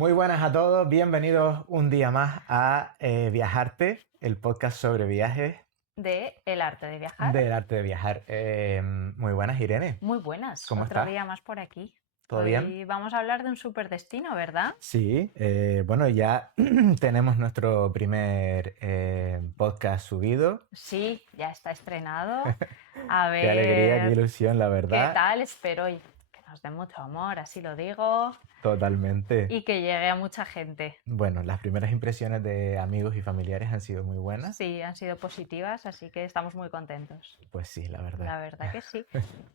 Muy buenas a todos, bienvenidos un día más a Viajarte, el podcast sobre viajes De El arte de viajar. del arte de viajar. Muy buenas, Irene. Muy buenas, ¿Cómo otro estás? día más por aquí. ¿Todo bien? Hoy vamos a hablar de un superdestino, ¿verdad? Sí, bueno, ya tenemos nuestro primer podcast subido. Sí, ya está estrenado. A Qué alegría, qué ver ilusión, la qué verdad. tal, espero que nos dé mucho amor, así lo digo, Totalmente. y que llegue a mucha gente. Bueno, las primeras impresiones de amigos y familiares han sido muy buenas. Sí, han sido positivas, así que estamos muy contentos. Pues sí, la verdad. La verdad que sí.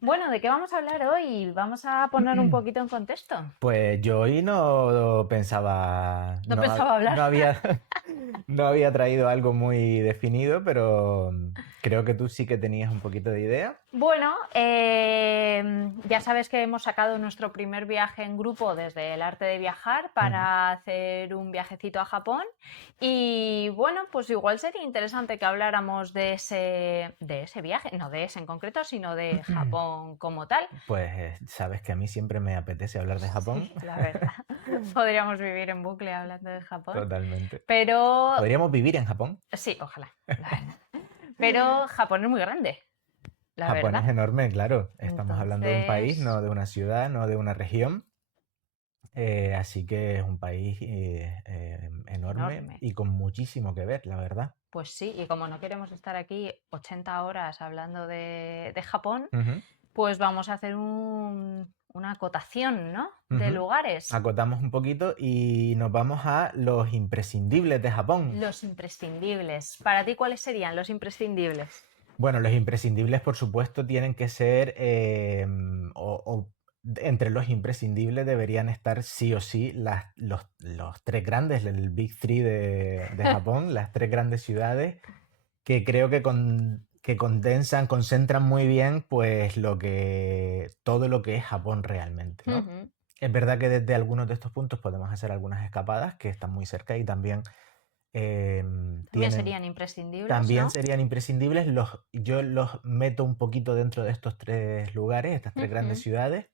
Bueno, ¿de qué vamos a hablar hoy? Vamos a poner un poquito en contexto. Pues yo hoy no pensaba, No pensaba hablar. no había, no había traído algo muy definido, pero creo que tú sí que tenías un poquito de idea. Bueno, ya sabes que hemos sacado nuestro primer viaje en grupo desde el arte de viajar para hacer un viajecito a Japón y bueno, pues igual sería interesante que habláramos de ese viaje, no de ese en concreto, sino de Japón como tal. Pues sabes que a mí siempre me apetece hablar de Japón. Sí, la verdad. Podríamos vivir en bucle hablando de Japón, Totalmente. pero ¿Podríamos vivir en Japón? sí, ojalá, la verdad. Pero Japón es muy grande, la Japón es verdad. enorme, claro. Estamos hablando de un país, Entonces, no de una ciudad, no de una región. Así que es un país enorme enorme. y con muchísimo que ver, la verdad. Pues sí, y como no queremos estar aquí 80 horas hablando de Japón, Ujú, pues vamos a hacer una acotación, ¿no? De ujú. lugares. Acotamos un poquito y nos vamos a los imprescindibles de Japón. Los imprescindibles. Para ti, ¿cuáles serían los imprescindibles? Bueno, los imprescindibles, por supuesto, tienen que ser, entre los imprescindibles deberían estar sí o sí los tres grandes, el Big Three de Japón, las tres grandes ciudades, que creo que condensan, concentran muy bien, pues todo lo que es Japón realmente, ¿no? Ujú. Es verdad que desde algunos de estos puntos podemos hacer algunas escapadas que están muy cerca y también También tienen, serían imprescindibles, también ¿no? serían imprescindibles. Yo los meto un poquito dentro de estos tres lugares, estas tres grandes Ujú. ciudades,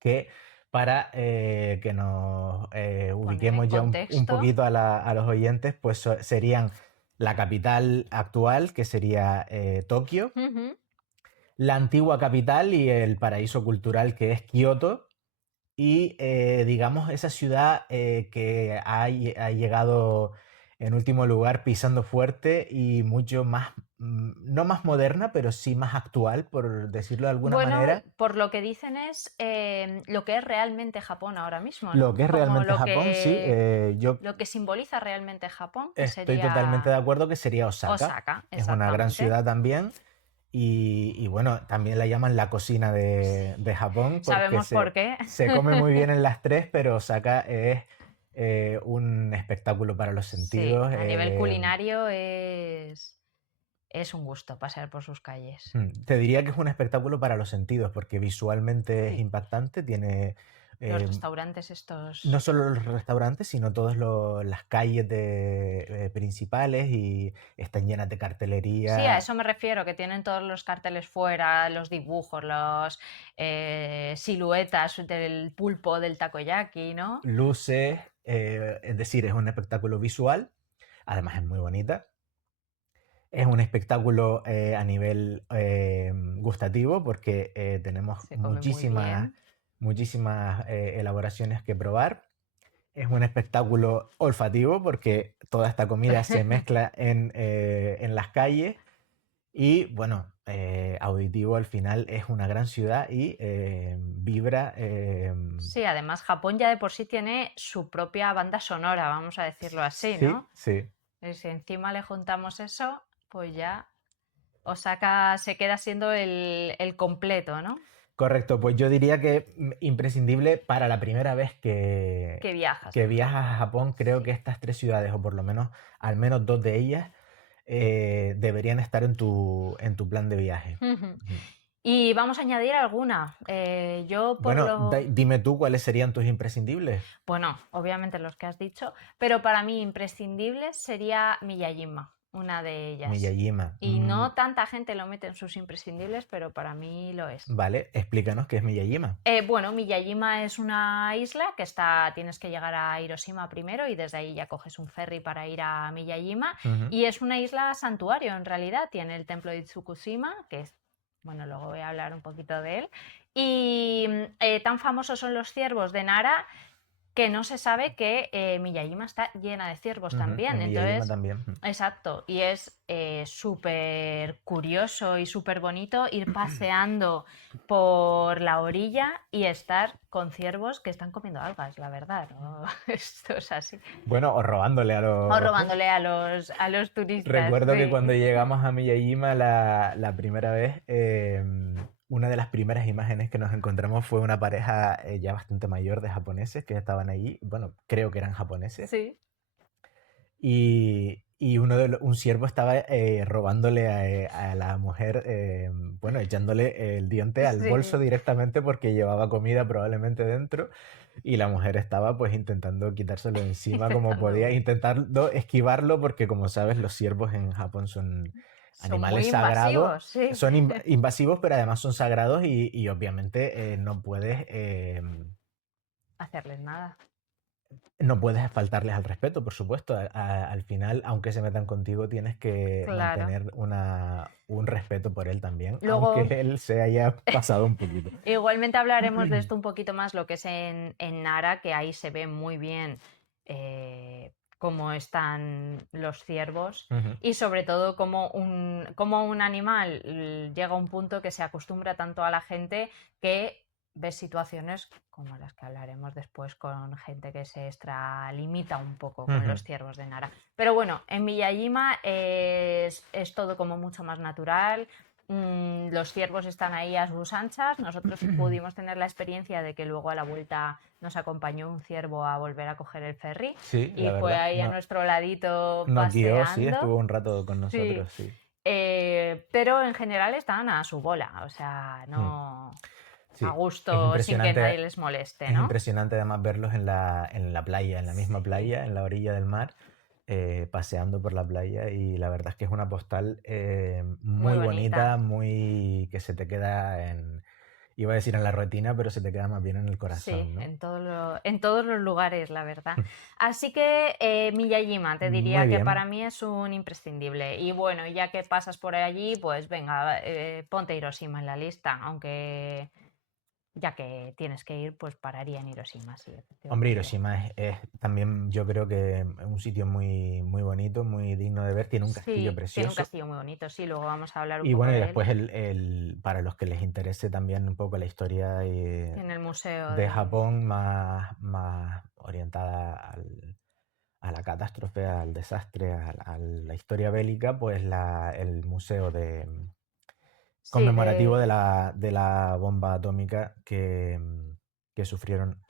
que para que nos Poner en ubiquemos ya un contexto. poquito a los oyentes, pues serían la capital actual, que sería Tokio, Ujú. la antigua capital y el paraíso cultural, que es Kioto, y digamos esa ciudad que ha llegado en último lugar pisando fuerte y mucho más, no más moderna, pero sí más actual, por decirlo de alguna Bueno, manera. por lo que dicen es lo que es realmente Japón ahora mismo, Lo ¿no? que es Como realmente lo Japón, sí, que, yo lo que simboliza realmente Japón, que estoy totalmente de sería acuerdo que sería Osaka. Osaka, Es una gran exactamente. ciudad también. Y bueno, también la llaman la cocina de Japón porque Sabemos por qué. se come muy bien en las tres, pero Osaka es un espectáculo para los Sí, sentidos. a nivel culinario es un gusto pasear por sus calles. Te diría que es un espectáculo para los sentidos porque visualmente es Sí, impactante, tiene los eh, restaurantes no estos. solo los restaurantes, sino todas las calles principales y están llenas de Sí, a cartelería, eso me refiero, que tienen todos los carteles fuera, los dibujos, los siluetas del pulpo, del takoyaki, ¿no? luces, es decir, es un espectáculo visual, además es muy bonita. Es un espectáculo a nivel gustativo porque tenemos Se come muy bien. muchísimas elaboraciones que probar. Es un espectáculo olfativo porque toda esta comida se mezcla en las calles. Y bueno, auditivo al final es una gran ciudad y vibra. Sí, además Japón ya de por sí tiene su propia banda sonora, vamos a decirlo así, Sí, ¿no? sí. Y si encima le juntamos eso, pues ya Osaka se queda siendo el completo, ¿no? Correcto, pues yo diría que imprescindible para la primera vez Que viajas que a viajas a Japón. Japón. Creo que Sí. estas tres ciudades, o por lo menos al menos dos de ellas, deberían estar en tu plan de viaje. Ujú. Ujú. Y vamos a añadir alguna. Yo por Bueno, lo... dime tú cuáles serían tus imprescindibles. Bueno, obviamente los que has dicho, pero para mí imprescindible sería Miyajima. una de ellas. Miyajima. Y no tanta gente lo mete en sus imprescindibles, pero para mí lo es. Vale, explícanos qué es Miyajima. Bueno, Miyajima es una isla que tienes que llegar a Hiroshima primero y desde ahí ya coges un ferry para ir a Miyajima. Y es una isla santuario en realidad. Tiene el templo de Itsukushima, que es, bueno, luego voy a hablar un poquito de él. Y tan famosos son los ciervos de Nara que no se sabe que Miyajima está llena de ciervos también. En Miyajima también. Exacto, y es súper curioso y súper bonito ir paseando por la orilla y estar con ciervos que están comiendo algas, la verdad, ¿no? Esto es así. Bueno, o robándole a los... O robándole a los turistas. Recuerdo que cuando llegamos a Miyajima la primera vez, una de las primeras imágenes que nos encontramos fue una pareja ya bastante mayor de japoneses que estaban allí. Bueno, creo que eran japoneses. Sí. Y un siervo estaba robándole a la mujer, bueno, echándole el diente al bolso directamente porque llevaba comida probablemente dentro. Y la mujer estaba pues intentando quitárselo de encima como podía, intentando esquivarlo porque como sabes los ciervos en Japón son animales muy sagrados. invasivos, sí. Son invasivos, pero además son sagrados y obviamente no puedes... hacerles nada. No puedes faltarles al respeto, por supuesto. Al final, aunque se metan contigo, tienes que mantener un respeto por él también, Luego, aunque él se haya pasado un poquito. Igualmente hablaremos de esto un poquito más, lo que es en Nara, que ahí se ve muy bien cómo están los ciervos y sobre todo cómo un animal llega a un punto que se acostumbra tanto a la gente que ves situaciones como las que hablaremos después con gente que se extralimita un poco con los ciervos de Nara. Pero bueno, en Miyajima es todo como mucho más natural. Los ciervos están ahí a sus anchas. Nosotros pudimos tener la experiencia de que luego a la vuelta nos acompañó un ciervo a volver a coger el ferry. Sí, y fue ahí a nuestro ladito nos paseando. guió, sí, estuvo un rato con nosotros, sí. Pero en general estaban a su bola, o sea, no... Sí, a gusto, sin que nadie les moleste, ¿no? Es impresionante además verlos en la playa, en la misma playa, en la orilla del mar, paseando por la playa y la verdad es que es una postal muy bonita, muy que se te queda iba a decir en la retina, pero se te queda más bien en el corazón. Sí, ¿no? en todos los lugares, la verdad. Así que Miyajima, te diría que para mí es un imprescindible. Y bueno, ya que pasas por allí, pues venga, ponte Hiroshima en la lista, aunque... ya que tienes que ir, pues pararía en Hiroshima. Sí, hombre, Hiroshima es también, yo creo que un sitio muy, muy bonito, muy digno de ver. Tiene un castillo precioso. Tiene un castillo muy bonito, sí, luego vamos a hablar un poco de él. Y bueno, y después para los que les interese también un poco la historia en el museo de Japón más orientada a la catástrofe, al desastre, a la historia bélica, pues el museo conmemorativo de la bomba atómica que sufrieron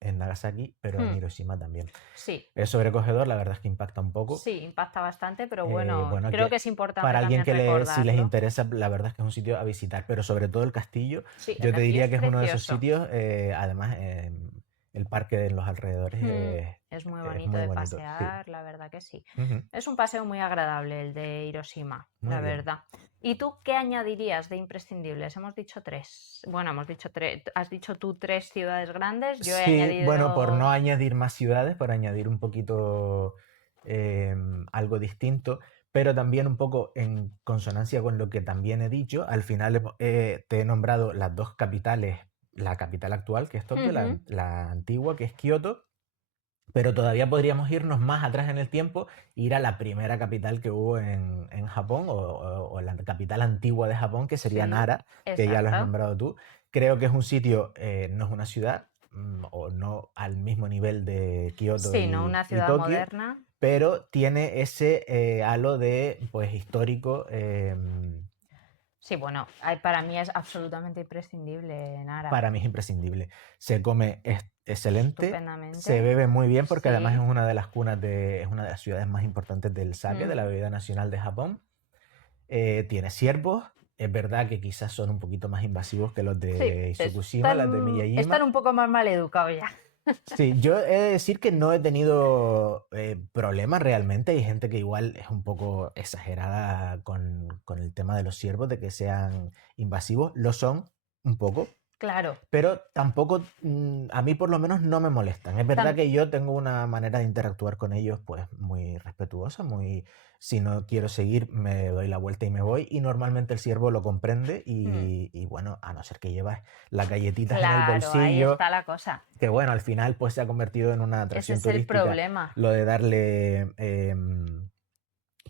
en Nagasaki, pero en Hiroshima también. Sí. Es sobrecogedor, la verdad es que impacta un poco. Sí, impacta bastante, pero bueno, creo que es importante para alguien que si les interesa, la verdad es que es un sitio a visitar, pero sobre todo el castillo, yo te diría que es uno de esos sitios, además el parque en los alrededores es muy bonito de pasear, sí. La verdad que sí. Es un paseo muy agradable el de Hiroshima, muy la verdad. ¿Y tú qué añadirías de imprescindibles? Hemos dicho 3. Bueno, hemos dicho 3. Has dicho tú 3 ciudades grandes. Yo he añadido... bueno, por no añadir más ciudades, por añadir un poquito algo distinto, pero también un poco en consonancia con lo que también he dicho. Al final te he nombrado las dos capitales. La capital actual, que es Tokio, la antigua, que es Kioto, pero todavía podríamos irnos más atrás en el tiempo, ir a la primera capital que hubo en Japón, o la capital antigua de Japón, que sería Nara, que ya lo has nombrado tú. Creo que es un sitio, no es una ciudad, o no al mismo nivel de Kioto no una ciudad Tokio, moderna, pero tiene ese halo de pues histórico. Sí, bueno, para mí es absolutamente imprescindible Nara. Para mí es imprescindible. Se come excelente, se bebe muy bien porque además es una de las cunas es una de las ciudades más importantes del sake, de la bebida nacional de Japón. Tiene ciervos. Es verdad que quizás son un poquito más invasivos que los de Itsukushima, las de Miyajima. Están un poco más mal educados ya. Sí, yo he de decir que no he tenido problemas realmente. Hay gente que igual es un poco exagerada con el tema de los ciervos, de que sean invasivos. Lo son un poco, Claro. pero tampoco, a mí por lo menos no me molestan. Es verdad Tam- que yo tengo una manera de interactuar con ellos pues muy respetuosa, muy, si no quiero seguir me doy la vuelta y me voy, y normalmente el ciervo lo comprende Mm, y bueno, a no ser que llevas las galletitas en el claro, ahí bolsillo, está la cosa. que bueno, al final pues se ha convertido en una Ese atracción es el turística problema. lo de darle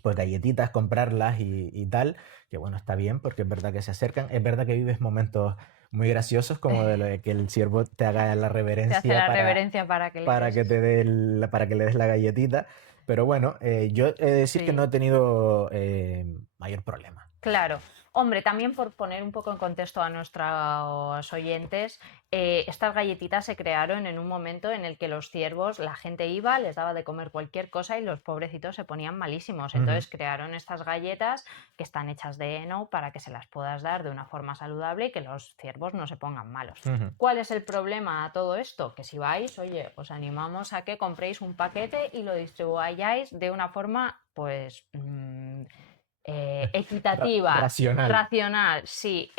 pues galletitas, comprarlas y tal, que bueno, está bien porque es verdad que se acercan, es verdad que vives momentos muy graciosos como de lo de que el ciervo te haga la Te hace reverencia la reverencia para que le para que des. te dé para que le des la galletita, pero bueno, yo he de decir que no Sí. he tenido mayor problema. Claro. Hombre, también por poner un poco en contexto a nuestros oyentes, estas galletitas se crearon en un momento en el que los ciervos, la gente iba, les daba de comer cualquier cosa y los pobrecitos se ponían malísimos. Ujú, Entonces crearon estas galletas que están hechas de heno para que se las puedas dar de una forma saludable y que los ciervos no se pongan malos. ujú. ¿Cuál es el problema a todo esto? Que si vais, oye, os animamos a que compréis un paquete y lo distribuyáis de una forma, pues, equitativa, Racional. racional, sí.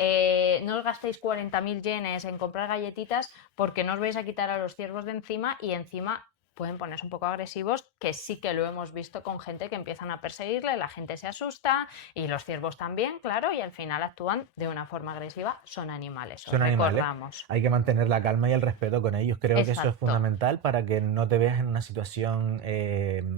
No os gastéis 40.000 yenes en comprar galletitas porque no os vais a quitar a los ciervos de encima y encima pueden ponerse un poco agresivos, que sí que lo hemos visto con gente que empiezan a perseguirle, la gente se asusta y los ciervos también, claro, y al final actúan de una forma agresiva, son animales, os Son animales. recordamos. Hay que mantener la calma y el respeto con ellos. Creo que eso es Exacto. fundamental para que no te veas en una situación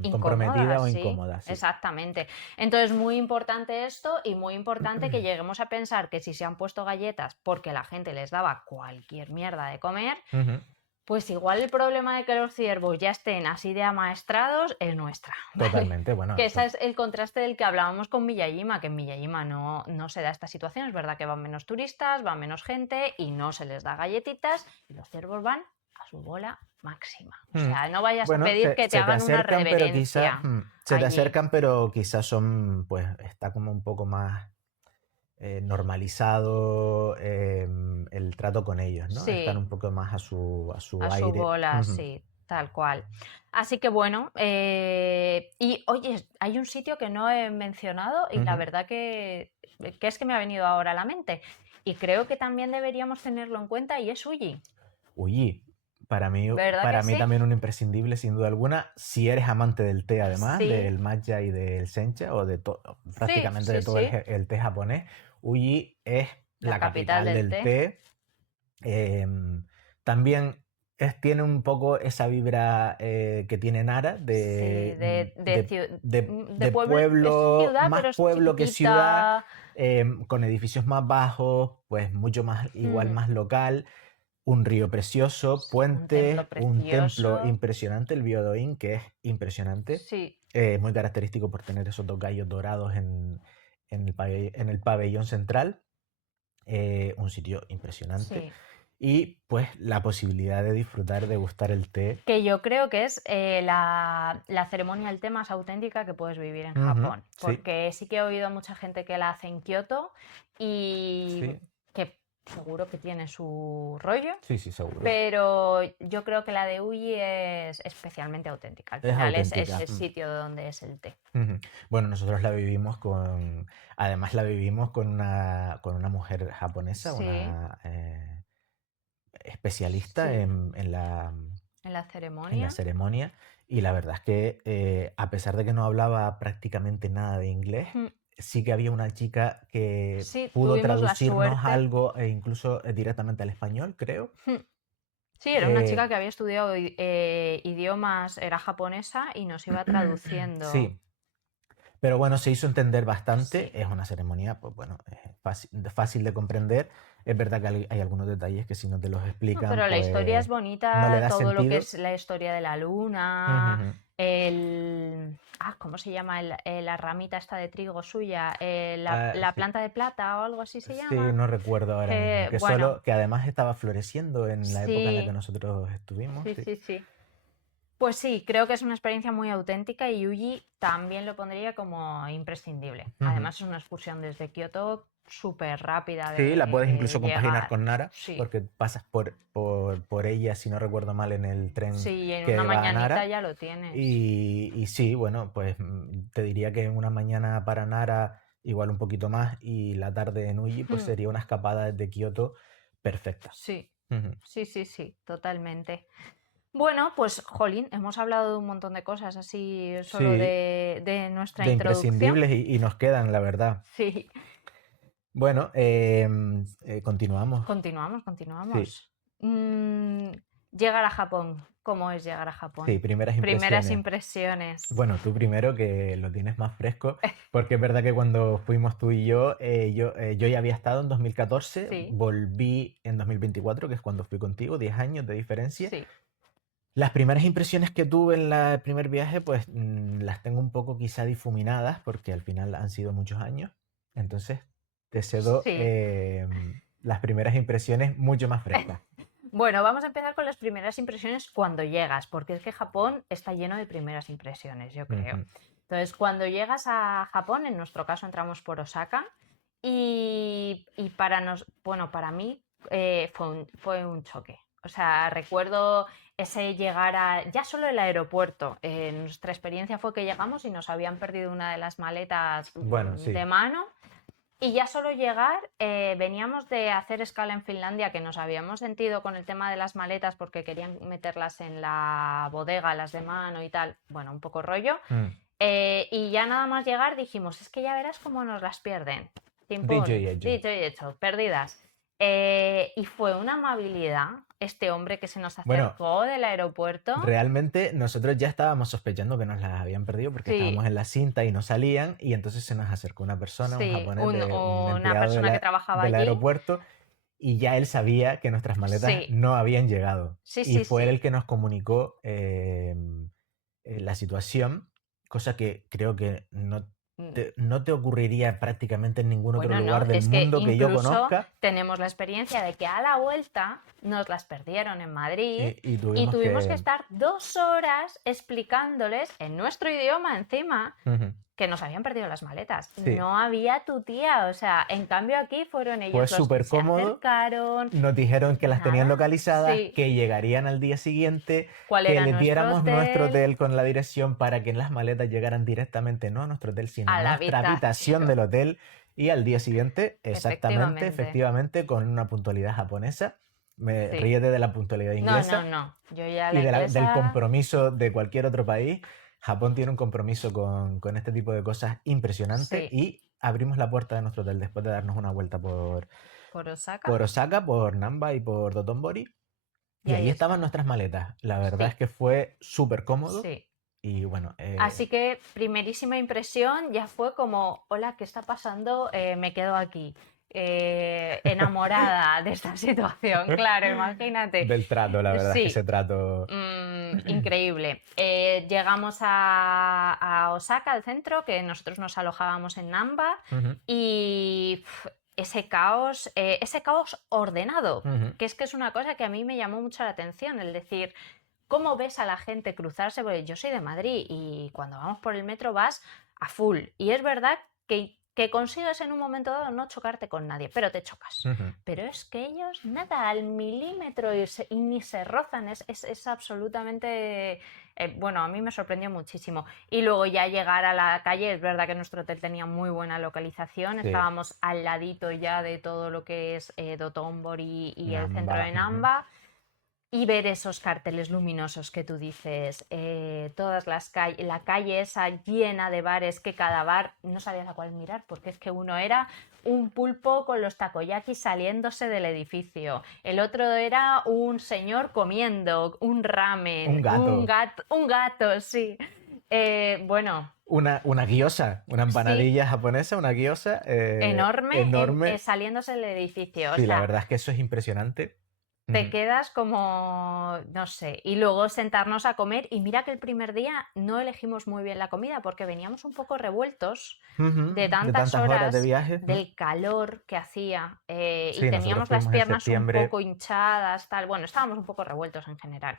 comprometida Incómodas, o sí, incómoda, sí. exactamente. Entonces, muy importante esto y muy importante que lleguemos a pensar que si se han puesto galletas porque la gente les daba cualquier mierda de comer, Ujú, pues igual el problema de que los ciervos ya estén así de amaestrados es nuestra, ¿vale? totalmente, bueno, Que ese eso. es el contraste del que hablábamos con Miyajima, que en Miyajima no se da esta situación, es verdad que van menos turistas, van menos gente y no se les da galletitas y los ciervos van a su bola máxima. O Mm. sea, no vayas a Bueno, pedir que te se te hagan una acercan, pero quizás reverencia se te allí. acercan, pero quizás son, pues, está como un poco más normalizado el trato con ellos, ¿no? Están Sí, un poco más a su a su aire. bola, Ujú, sí, tal cual. Así que bueno, y oye, hay un sitio que no he mencionado y la ujú. verdad que es que me ha venido ahora a la mente. Y creo que también deberíamos tenerlo en cuenta y es Uji. Uy, ¿Verdad que para mí sí? también un imprescindible, sin duda alguna, si eres amante del té, además, Sí, del matcha y del sencha, o de sí, prácticamente de sí, todo sí. el té japonés, Uji es La la capital capital del del té. té. Em, también tiene un poco esa vibra que tiene Nara Sí, de de pueblo, es pueblo, ciudad, más pero es pueblo que ciudad, chiquitita. con edificios más bajos, pues mucho más, igual Mm, más local, un río precioso, un templo puentes, un templo precioso. impresionante, el Byodoin, que es impresionante, Sí, muy característico por tener esos dos gallos dorados en el pabellón central, un sitio impresionante. sí. Y pues la posibilidad de disfrutar, de gustar el té. Que yo creo que es la ceremonia del té más auténtica que puedes vivir en Ujú, Japón, sí, porque sí que he oído a mucha gente que la hace en Kioto y sí, que seguro que tiene su rollo, sí, sí, seguro. pero yo creo que la de Uji es especialmente auténtica. Al Es final es auténtica. el sitio donde es el té. Ujú. Bueno, nosotros la vivimos además la vivimos con una mujer japonesa, Sí, una especialista sí, en la en la ceremonia. ceremonia, y la verdad es que a pesar de que no hablaba prácticamente nada de inglés, Mm, sí que había una chica que sí, pudo tuvimos la traducirnos suerte. algo, incluso directamente al español, creo. Mm, sí, era una Eh, chica que había estudiado idiomas, era japonesa y nos iba traduciendo. sí, pero bueno, se hizo entender Sí. bastante. Es una ceremonia, pues bueno, fácil de comprender. Es verdad que hay algunos detalles que si no te los No, explican, pero la historia es pues no le bonita, da todo lo que sentido. es la historia de la Ujú, luna, ujú. ¿cómo se llama? La ramita esta de trigo suya, Ah, la sí, planta de plata o algo así se sí, llama. no recuerdo ahora mismo. Que, bueno, Que además estaba floreciendo en la época en la que sí, nosotros estuvimos, sí, sí. sí, sí. Pues sí, creo que es una experiencia muy auténtica y Uji también lo pondría como imprescindible. Ujú. Además es una excursión desde Kioto súper rápida Sí, la puedes de incluso compaginar llegar. con Nara, Sí, porque pasas por ella, si no recuerdo mal, en el tren sí, en una que va a mañanita Nara. ya lo tienes. Y sí, bueno, pues te diría que en una mañana para Nara, igual un poquito más, y la tarde en Uji, pues Hmm, sería una escapada desde Kioto perfecta. sí, Ujú. sí, sí, sí, totalmente. Bueno, pues, jolín, hemos hablado de un montón de cosas así solo Sí, de nuestra de introducción. imprescindibles y nos quedan, la verdad. Sí, Bueno, continuamos. continuamos, Sí, continuamos. Mm, llegar a Japón. ¿Cómo es llegar a sí, Japón? primeras Primeras impresiones. impresiones. Bueno, tú primero que lo tienes más fresco, porque es verdad que cuando fuimos tú y yo, yo ya había estado en 2014, Sí, volví en 2024, que es cuando fui contigo, 10 años de diferencia. sí. Las primeras impresiones que tuve en el primer viaje, pues las tengo un poco quizá difuminadas, porque al final han sido muchos años. Entonces, te cedo Sí. las primeras impresiones mucho más frescas. Bueno, vamos a empezar con las primeras impresiones cuando llegas, porque es que Japón está lleno de primeras impresiones, yo creo. Ujú. Entonces, cuando llegas a Japón, en nuestro caso entramos por Osaka, y bueno, para mí fue un choque. O sea, recuerdo ese llegar ya solo el aeropuerto. Nuestra experiencia fue que llegamos y nos habían perdido una de las maletas Bueno, sí. de mano. Y ya solo llegar, veníamos de hacer escala en Finlandia, que nos habíamos sentido con el tema de las maletas porque querían meterlas en la bodega, las de mano y tal. Bueno, un poco rollo. Mm. Y ya nada más llegar dijimos, es que ya verás cómo nos las pierden. Dicho Chimpún, y hecho. dicho y hecho, perdidas. Y fue una amabilidad este hombre que se nos Bueno, acercó del aeropuerto. realmente nosotros ya estábamos sospechando que nos las habían perdido porque estábamos Sí, en la cinta y no salían y entonces se nos acercó una persona, un sí, japonés, un una empleado persona que trabajaba del allí. aeropuerto y ya él sabía que nuestras maletas Sí, no habían llegado sí, y sí, fue él sí. el que nos comunicó la situación, cosa que creo que Mm, no te ocurriría prácticamente en ningún otro Bueno, no, lugar del es que mundo que yo incluso conozca tenemos la experiencia de que a la vuelta nos las perdieron en Madrid y y tuvimos tuvimos que que... estar 2 horas explicándoles en nuestro idioma encima Ujú. que nos habían perdido las maletas. Sí, No había tu tía, o sea, en cambio aquí fueron fue ellos los que súper se cómodo. acercaron. Nos dijeron que las tenían Nada, localizadas, sí. que llegarían al día siguiente, ¿Cuál que era les nuestro diéramos nuestro hotel? hotel con la dirección para que las maletas llegaran directamente, no a nuestro hotel, sino a A la nuestra habitación habitación. del hotel. Y al día siguiente, exactamente, Efectivamente, efectivamente, con una puntualidad japonesa. Me sí. ríete de la puntualidad No, no, inglesa no. Yo ya y la del inglesa, compromiso de cualquier otro país. Japón tiene un compromiso con este tipo de cosas impresionante sí. y abrimos la puerta de nuestro hotel después de darnos una vuelta Por Osaka. por Osaka, por Namba y por Dotonbori. Y Y ahí ahí estaban está. nuestras maletas. La verdad es Sí, que fue súper cómodo. sí. Y bueno, Así que primerísima impresión ya fue como, hola, ¿qué está pasando? Me quedo aquí. Enamorada de esta situación, claro, imagínate. del trato, la verdad es que ese Sí, trato. increíble. Llegamos a Osaka, al centro, que nosotros nos alojábamos en Namba, Ujú, y ese caos ordenado, ujú. que es una cosa que a mí me llamó mucho la atención, el decir, ¿cómo ves a la gente cruzarse? Porque yo soy de Madrid y cuando vamos por el metro vas a full. Y es verdad que consigues en un momento dado no chocarte con nadie, pero te chocas. Ujú. Pero es que ellos nada, al milímetro y ni se rozan, es absolutamente... bueno, a mí me sorprendió muchísimo. Y luego ya llegar a la calle, es verdad que nuestro hotel tenía muy buena localización, Sí, estábamos al ladito ya de todo lo que es Dotonbori y el centro Namba. de Ujú. Namba, y ver esos carteles luminosos que tú dices, todas las calles, la calle esa llena de bares, que cada bar no sabías a cuál mirar, porque es que uno era un pulpo con los takoyakis saliéndose del edificio, el otro era un señor comiendo un Un ramen, gato. un gato, sí. Bueno, Una gyoza. Una sí, empanadilla japonesa, una gyoza enorme enorme. saliéndose del edificio, o Sí, la sea, verdad es que eso es impresionante. te Ujú. quedas como, no sé, y luego sentarnos a comer. Y mira que el primer día no elegimos muy bien la comida porque veníamos un poco revueltos de Ujú. De tantas tantas horas de horas, viaje. Ujú. del calor que hacía, y Sí, nosotros teníamos las fuimos en piernas un septiembre. poco hinchadas, tal. Bueno, estábamos un poco revueltos en general.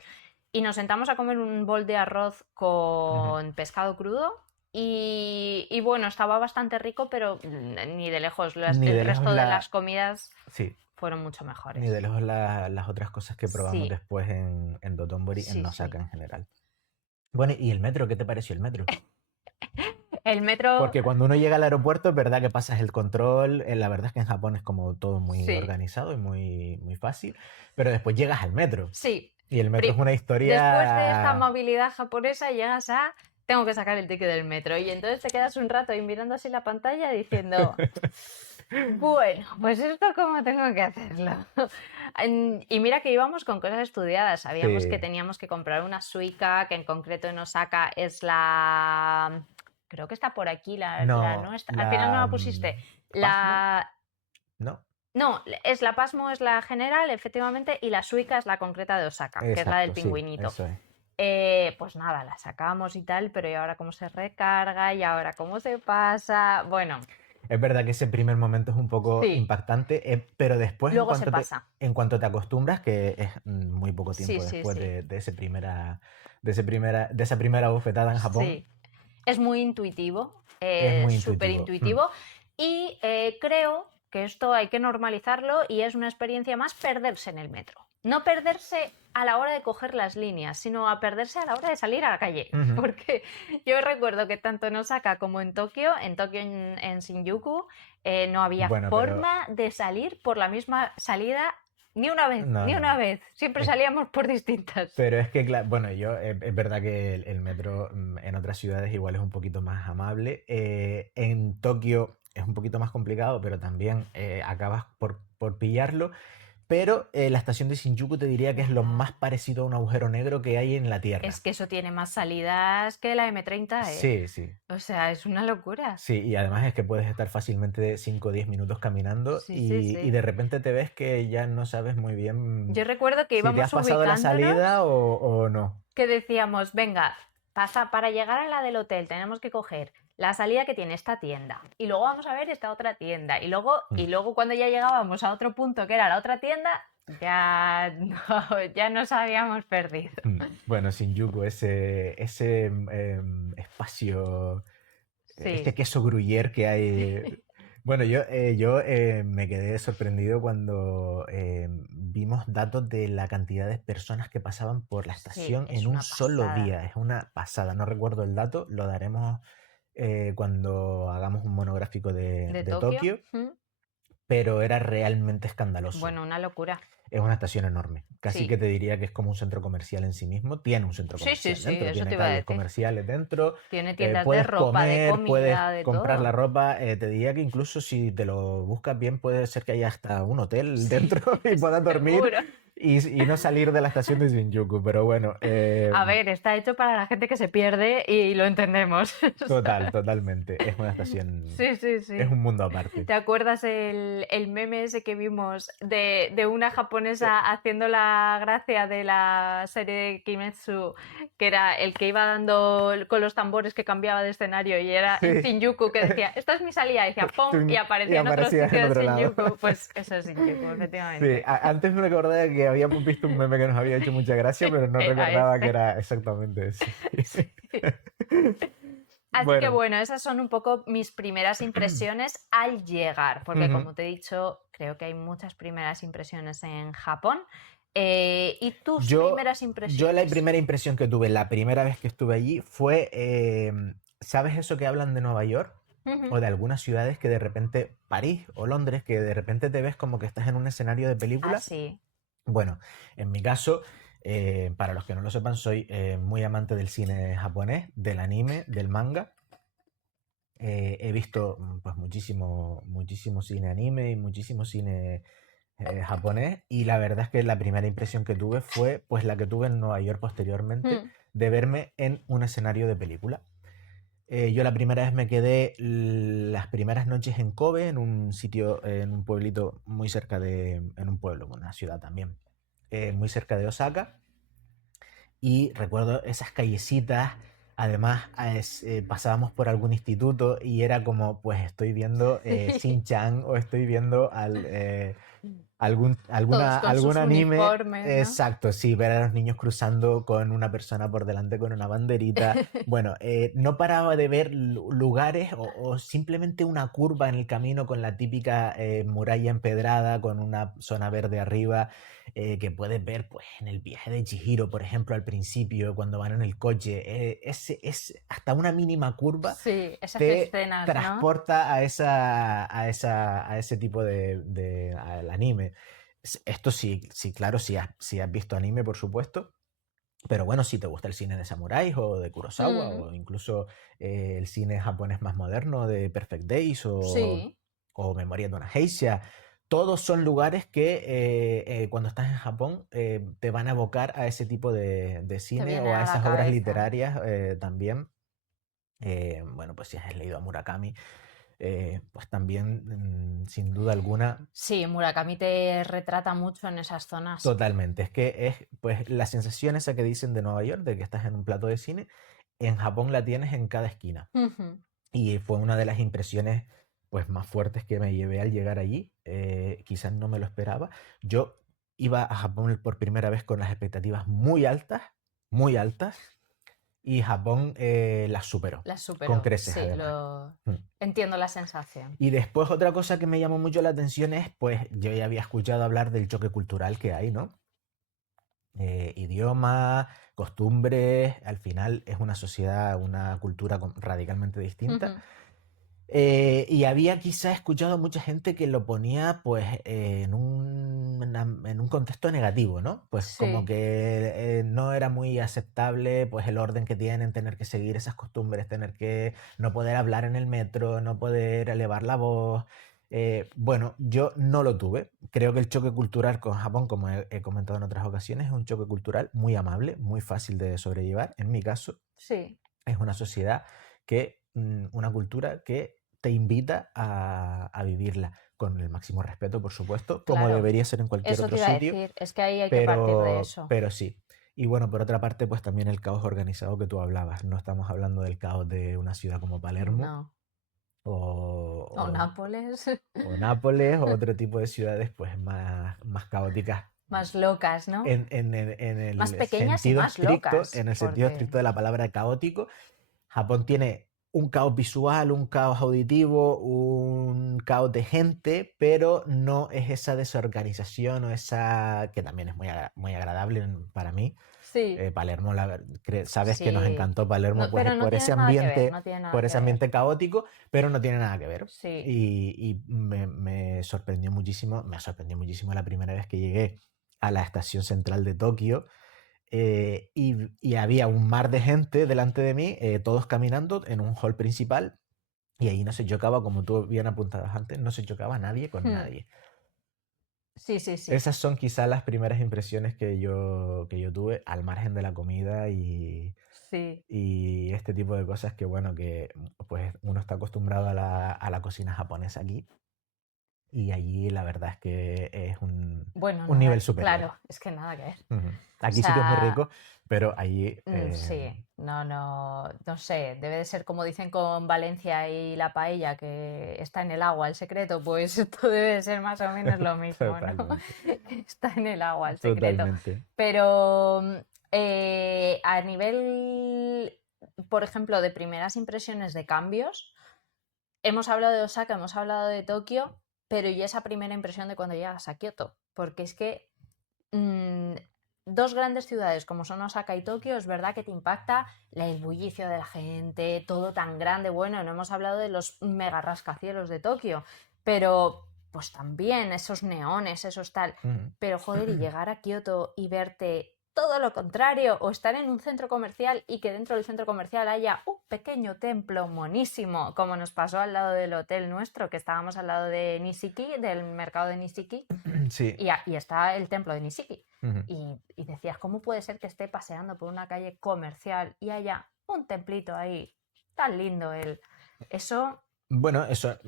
y nos sentamos a comer un bol de arroz con pescado crudo. Y bueno, estaba bastante rico, pero ni de lejos. Ni El de lejos resto de las comidas Sí, fueron mucho ni mejores. de lejos las otras cosas que probamos Sí, después en Dotonbori, en sí, Osaka sí. en general. Bueno, ¿y el metro? ¿Qué te pareció el metro? El metro, Porque cuando uno llega al aeropuerto, es verdad que pasas el control. La verdad es que en Japón es como todo muy sí, organizado y muy fácil. Pero después llegas al metro. sí. Y el metro es Pri- una Después de esta historia. movilidad japonesa llegas a, tengo que sacar el ticket del metro. Y entonces te quedas un rato ahí mirando así la pantalla diciendo, bueno, pues esto cómo tengo que hacerlo. Y mira que íbamos con cosas estudiadas. Sabíamos que Sí. teníamos que comprar una Suica, que en concreto en Osaka es la... Creo que está por aquí, la No, nuestra. Al final no la la pusiste. Pasmo, La... ¿no? No, es la Pasmo es la general, efectivamente, y la Suica es la concreta de Osaka, que es la del Exacto, sí, pingüinito. eso es. Pues nada, la sacamos y tal, pero ¿y ahora cómo se recarga? ¿Y ahora cómo se pasa? Bueno, Es verdad que ese primer momento es un poco sí, impactante, pero después luego se pasa. en cuanto te acostumbras, que es muy poco Sí, tiempo sí, después sí. de esa primera bofetada en Japón, Sí. Es muy intuitivo, es muy súper intuitivo. intuitivo. Y creo que esto hay que normalizarlo y es una experiencia más perderse en el metro. No perderse a la hora de coger las líneas, sino a perderse a la hora de salir a la calle. Ujú. Porque yo recuerdo que tanto en Osaka como en Tokio en Shinjuku, no había Bueno, pero forma de salir por la misma salida ni una vez, no, ni no, una no. vez. Siempre Es- salíamos por distintas. pero es que, bueno, es verdad que el metro en otras ciudades igual es un poquito más amable. En Tokio es un poquito más complicado, pero también acabas por pillarlo. Pero la estación de Shinjuku te diría que es lo más parecido a un agujero negro que hay en la Es Tierra. que eso tiene más salidas que la M30, ¿eh? Sí, sí. O sea, es una locura. Sí, y además es que puedes estar fácilmente 5 o 10 minutos caminando Sí, sí, y sí. de repente te ves que ya no sabes muy bien Yo recuerdo que si te has íbamos pasado la salida ubicándonos, o no. que decíamos, venga, pasa para llegar a la del hotel, tenemos que coger la salida que tiene esta tienda y luego vamos a ver esta otra tienda y Mm, luego cuando ya llegábamos a otro punto que era la otra tienda, ya ya nos habíamos perdido. mm. Bueno, Shinjuku, ese espacio, este Sí, queso gruyere que hay. Bueno, yo me quedé sorprendido cuando vimos datos de la cantidad de personas que pasaban por la sí, estación en es un una solo pasada. día. Es una pasada. No recuerdo el dato, lo daremos cuando hagamos un monográfico De de Tokio, Tokio, pero era realmente escandaloso. bueno, una locura. Es una estación enorme. Casi que Sí, te diría que es como un centro comercial en sí mismo. Tiene un centro sí, sí, comercial sí, dentro, eso te tiene iba a calles decir. comerciales dentro. Tiene tiendas de Puedes ropa, de comer, puedes comida, de comprar la todo. ropa. Te diría que incluso si te lo buscas bien, puede ser que haya hasta un hotel Sí, dentro y puedas dormir seguro. y no salir de la estación de Shinjuku. Pero bueno, A ver, está hecho para la gente que se pierde y lo entendemos. totalmente. Es una estación, Sí, sí, es sí. un mundo aparte. ¿Te acuerdas el meme ese que vimos de una japonesa haciendo la gracia de la serie de Kimetsu, que era el que iba dando con los tambores que cambiaba de escenario y era en Sí. Shinjuku que decía, esta es mi salida, y decía ¡pum! Y Y aparecía en otro aparecía sitio en de otro lado. Shinjuku. Pues eso es Shinjuku, Sí, efectivamente. antes me recordaba que habíamos visto un meme que nos había hecho mucha gracia, pero no Era recordaba que ese. era exactamente ese. Sí. Así que Bueno, bueno, esas son un poco mis primeras impresiones al llegar, porque ujú. como te he dicho, creo que hay muchas primeras impresiones en Japón. ¿Y tus Yo, primeras yo la impresiones? primera impresión que tuve la primera vez que estuve allí fue, ¿sabes eso que hablan de Nueva York? Ujú. O de algunas ciudades que de repente, París o Londres, que de repente te ves como que estás en un escenario de película. Así. Bueno, en mi caso, para los que no lo sepan, soy muy amante del cine japonés, del anime, del manga. He visto pues muchísimo cine anime y muchísimo cine japonés y la verdad es que la primera impresión que tuve fue pues la que tuve en Nueva York posteriormente Mm, de verme en un escenario de película. Yo la primera vez me quedé las primeras noches en Kobe, en un sitio, en un pueblito muy cerca en un pueblo, una ciudad también, muy cerca de Osaka. Y recuerdo esas callecitas, además pasábamos por algún instituto y era como, pues estoy viendo sí. Shin-Chan o estoy viendo Todos con sus algún anime, uniformes, ¿no? exacto, sí, ver a los niños cruzando con una persona por delante con una banderita. Bueno, no paraba de ver lugares o simplemente una curva en el camino con la típica muralla empedrada, con una zona verde arriba, que puedes ver pues en el viaje de Chihiro, por ejemplo, al principio, cuando van en el coche. Es hasta una mínima curva Sí, esas te escenas, ¿no? transporta a ese tipo al anime. Esto sí, sí, claro, si has visto anime, por supuesto. Pero bueno, si te gusta el cine de samuráis o de Kurosawa Mm, o incluso el cine japonés más moderno de Perfect Days sí, o Memorias de una Geisha, todos son lugares que cuando estás en Japón te van a evocar a ese tipo de te cine viene o a a la esas obras cabeza. literarias también. Bueno, pues si has leído a Murakami, pues también, sin duda alguna, Sí, Murakami te retrata mucho en esas zonas. totalmente. Es que es pues la sensación esa que dicen de Nueva York, de que estás en un plato de cine, en Japón la tienes en cada esquina. Ujú. Y fue una de las impresiones pues más fuertes que me llevé al llegar allí. Quizás no me lo esperaba. Yo iba a Japón por primera vez con las expectativas muy altas, y Japón las superó, La con superó, creces sí, además. lo Mm. entiendo la sensación. Y después otra cosa que me llamó mucho la atención es, pues yo ya había escuchado hablar del choque cultural que hay, ¿no? Idioma, costumbres, al final es una sociedad, una cultura radicalmente distinta. Ujú. Y había quizá escuchado a mucha gente que lo ponía pues en un contexto negativo, ¿no? Pues como Sí, que no era muy aceptable pues el orden que tienen, tener que seguir esas costumbres, tener que no poder hablar en el metro, no poder elevar la voz. Bueno, yo no lo tuve. Creo que el choque cultural con Japón, como he comentado en otras ocasiones, es un choque cultural muy amable, muy fácil de sobrellevar. En mi caso, sí, es una sociedad una cultura que te invita a vivirla con el máximo respeto, por supuesto, como claro. debería ser en cualquier Eso te otro iba a sitio, decir, es que ahí hay que partir de eso. pero sí. Y bueno, por otra parte, pues también el caos organizado que tú hablabas. No estamos hablando del caos de una ciudad como Palermo No. O o, Nápoles, o Nápoles o otro tipo de ciudades pues más caóticas más locas, ¿no? en Más el pequeñas y sentido más estricto, locas, en el sentido porque estricto de la palabra caótico. Japón tiene un caos visual, un caos auditivo, un caos de gente, pero no es esa desorganización o esa que también es muy agradable para mí. sí, Palermo, sabes que nos sí. encantó Palermo No, pero no tiene nada que ver, no tiene nada por que ese ver. ambiente caótico, pero no tiene nada que ver. Sí. Y me sorprendió muchísimo, la primera vez que llegué a la estación central de Tokio, y había un mar de gente delante de mí, todos caminando en un hall principal, y ahí no se chocaba, como tú bien apuntabas antes, no se chocaba nadie con Hmm. nadie. Sí, sí, sí. Esas son quizás las primeras impresiones que yo tuve, al margen de la comida Sí. y este tipo de cosas que, bueno, que pues uno está acostumbrado a la cocina japonesa aquí, y allí la verdad es que es Bueno, un nivel nada, superior. claro, es que nada que ver. Ujú. O Aquí sitios muy sea, ricos, pero allí sí, no, no, no sé, debe de ser como dicen con Valencia y la paella, que está en el agua el secreto, pues esto debe de ser más o menos lo mismo, ¿no? totalmente. Está en el agua el secreto. Totalmente. Pero a nivel, por ejemplo, de primeras impresiones de cambios, hemos hablado de Osaka, hemos hablado de Tokio, pero ¿y esa primera impresión de cuando llegas a Kioto? Porque es que mm, dos grandes ciudades como son Osaka y Tokio, es verdad que te impacta el bullicio de la gente, todo tan grande. Bueno, no hemos hablado de los mega rascacielos de Tokio, pero pues también esos neones, esos tal. Ujú. Pero joder, y llegar a Kioto y verte todo lo contrario, o estar en un centro comercial y que dentro del centro comercial haya un pequeño templo monísimo, como nos pasó al lado del hotel nuestro, que estábamos al lado de Nishiki, del mercado de Nishiki, Sí. y está el templo de Nishiki. Ujú. Y decías, ¿cómo puede ser que esté paseando por una calle comercial y haya un templito ahí tan lindo? Eso, Bueno, eso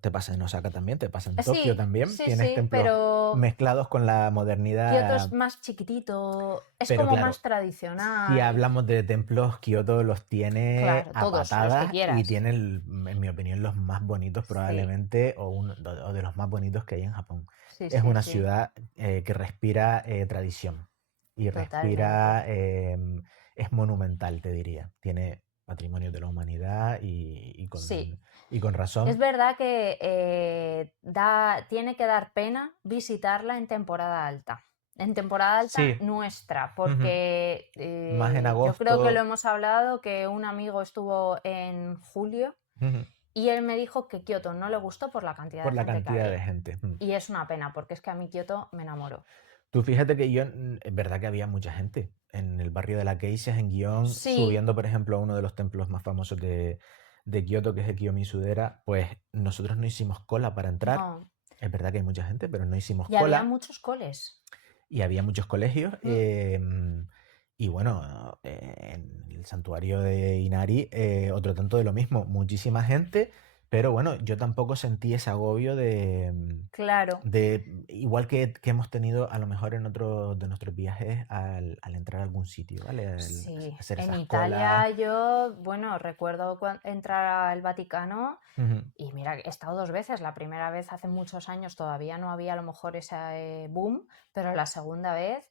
te pasa en Osaka también, te pasa en Tokio Sí, también. sí, Tienes sí, templos pero mezclados con la Kioto es modernidad, más chiquitito, es pero como más claro, si tradicional. hablamos de templos, Kioto los tiene Claro, a todos los que patadas y quieras. tiene, en mi opinión, los más bonitos Sí, probablemente, o de los más bonitos que hay en Japón. sí, Es sí, una sí, ciudad que respira tradición y totalmente. respira, es monumental, te diría. Tiene patrimonio de la humanidad Sí, y con es razón. verdad que tiene que dar pena visitarla en temporada alta. En temporada alta Sí, nuestra, ujú. porque Más en yo creo que lo agosto, hemos hablado, que un amigo estuvo en julio ujú, y él me dijo que Kioto no le gustó por la cantidad por de la gente que cantidad de había. gente. Y es una pena, porque es que a mí Kioto me enamoró. Tú fíjate que yo, es verdad que había mucha gente en el barrio de la Geishas, en Gion, Sí, subiendo, por ejemplo, a uno de los templos más famosos de Kioto, que es el Kiyomi-Sudera, pues nosotros no hicimos cola para entrar. no. Es verdad que hay mucha gente, pero no hicimos Y había cola muchos coles. y había muchos colegios. Mm, Y bueno, en el santuario de Inari, otro tanto de lo mismo, muchísima gente, pero bueno, yo tampoco sentí ese agobio claro. igual que hemos tenido a lo mejor en otros de nuestros viajes al entrar a algún sitio, ¿vale? Sí, Hacer en esas colas. Italia yo, bueno, recuerdo entrar al Vaticano Ujú, y mira, he estado 2 veces. La primera vez hace muchos años todavía no había a lo mejor ese boom, pero la segunda vez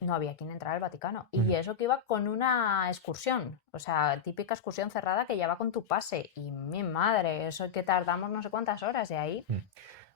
no había quien entrar al Vaticano. Y ujú, eso que iba con una excursión, o sea, típica excursión cerrada que ya va con tu pase. Y mi madre, eso que tardamos no sé cuántas horas de ahí. ujú.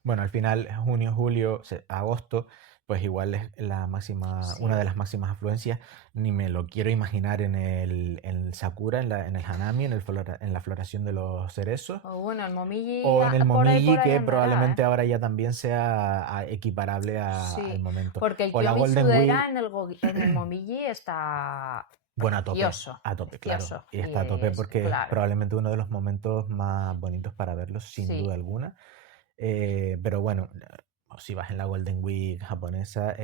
Bueno, al final, junio, julio, agosto, pues igual es la máxima, una de Sí. las máximas afluencias. Ni me lo quiero imaginar en el Sakura, en el Hanami, en la floración de los cerezos, O bueno, el Momiji o en el por Momiji, ahí que andará, ¿eh? probablemente ahora ya también sea equiparable al Sí, momento. porque el O la Kiyomi Golden Sudera Week, en el Momiji está bueno, precioso, a tope, claro. precioso. Y Y está a tope es, porque es claro, probablemente uno de los momentos más bonitos para verlos, sin duda sí. alguna. Pero bueno, si vas en la Golden Week japonesa,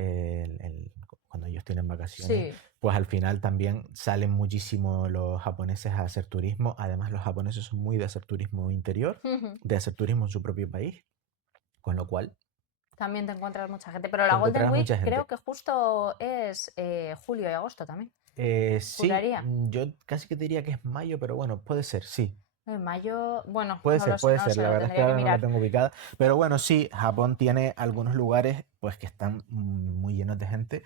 cuando ellos tienen vacaciones, Sí. pues al final también salen muchísimo los japoneses a hacer turismo. Además, los japoneses son muy de hacer turismo interior, Ujú. de hacer turismo en su propio país, con lo cual También te encuentras mucha gente. Pero te la Golden encontrarás Week mucha creo gente. que justo es julio y agosto también. Sí, Juraría. yo casi que te diría que es mayo, pero bueno, puede ser, sí. En mayo, bueno, Puede no lo ser, sé, la lo verdad es que tendría que ahora no la mirar. tengo ubicada. Pero bueno, sí, Japón tiene algunos lugares pues que están muy llenos de gente.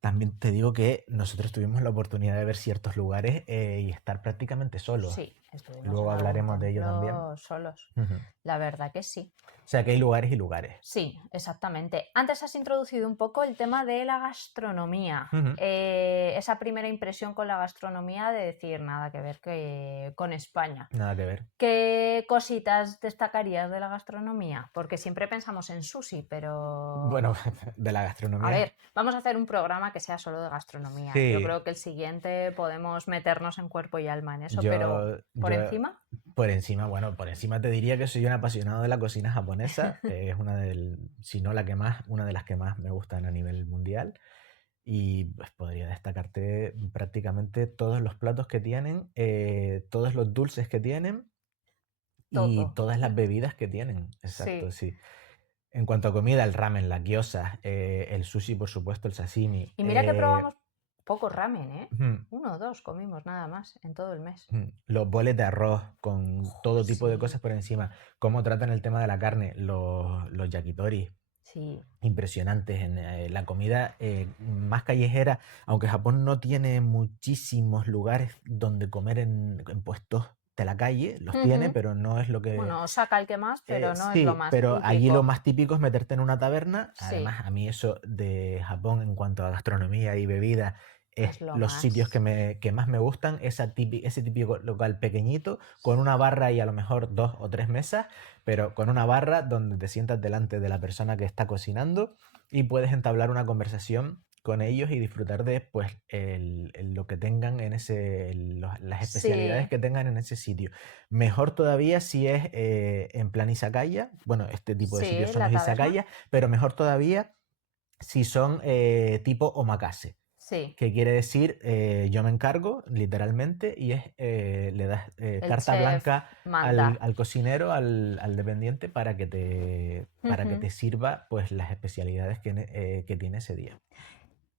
También te digo que nosotros tuvimos la oportunidad de ver ciertos lugares y estar prácticamente solos. Sí, estuvimos en Luego algún hablaremos de ello también. templo solos. Ujú. La verdad que sí. O sea que hay lugares y lugares. Sí, exactamente. Antes has introducido un poco el tema de la gastronomía. Ujú. Esa primera impresión con la gastronomía de decir nada que ver con España. Nada que ver. ¿Qué cositas destacarías de la gastronomía? Porque siempre pensamos en sushi, Bueno, pero de la a gastronomía. ver, vamos a hacer un programa que sea solo de gastronomía. Yo Sí, creo que el siguiente podemos meternos en cuerpo y alma en eso, pero yo, por yo encima, por encima, bueno, por encima te diría que soy un apasionado de la cocina japonesa. Es una si no la que más, una de las que más me gustan a nivel mundial. Y pues podría destacarte prácticamente todos los platos que tienen, todos los dulces que tienen y todo. todas las bebidas que tienen. Exacto, Sí. sí. En cuanto a comida, el ramen, las gyozas, el sushi, por supuesto, el sashimi. Y mira que probamos poco ramen, ¿eh? Ujú, 1 o 2 comimos nada más en todo el mes. los boles de arroz con Oh, todo tipo de sí, cosas por encima. Cómo tratan el tema de la carne, los yakitori. sí, Impresionantes en la comida más callejera, aunque Japón no tiene muchísimos lugares donde comer en puestos de la calle, los tiene, ujú. pero no es lo que... Bueno, saca el que más, pero no es lo Sí, más pero allí lo típico. más típico es meterte en una taberna. Sí, Además, a mí eso de Japón en cuanto a gastronomía y bebida es es lo los sitios más. que más me gustan, ese típico local pequeñito, con una barra y a lo mejor 2 o 3 mesas, pero con una barra donde te sientas delante de la persona que está cocinando y puedes entablar una conversación con ellos y disfrutar de pues lo que tengan en las especialidades Sí, que tengan en ese sitio. Mejor todavía si es en plan izakaya. Bueno, este tipo de sitios sí, son la los taberna. izakaya, pero mejor todavía si son tipo omakase. Sí, que quiere decir yo me encargo, literalmente, y es le das el carta chef blanca manda. al cocinero, al dependiente, para que Ujú. te sirva pues las especialidades que tiene ese día.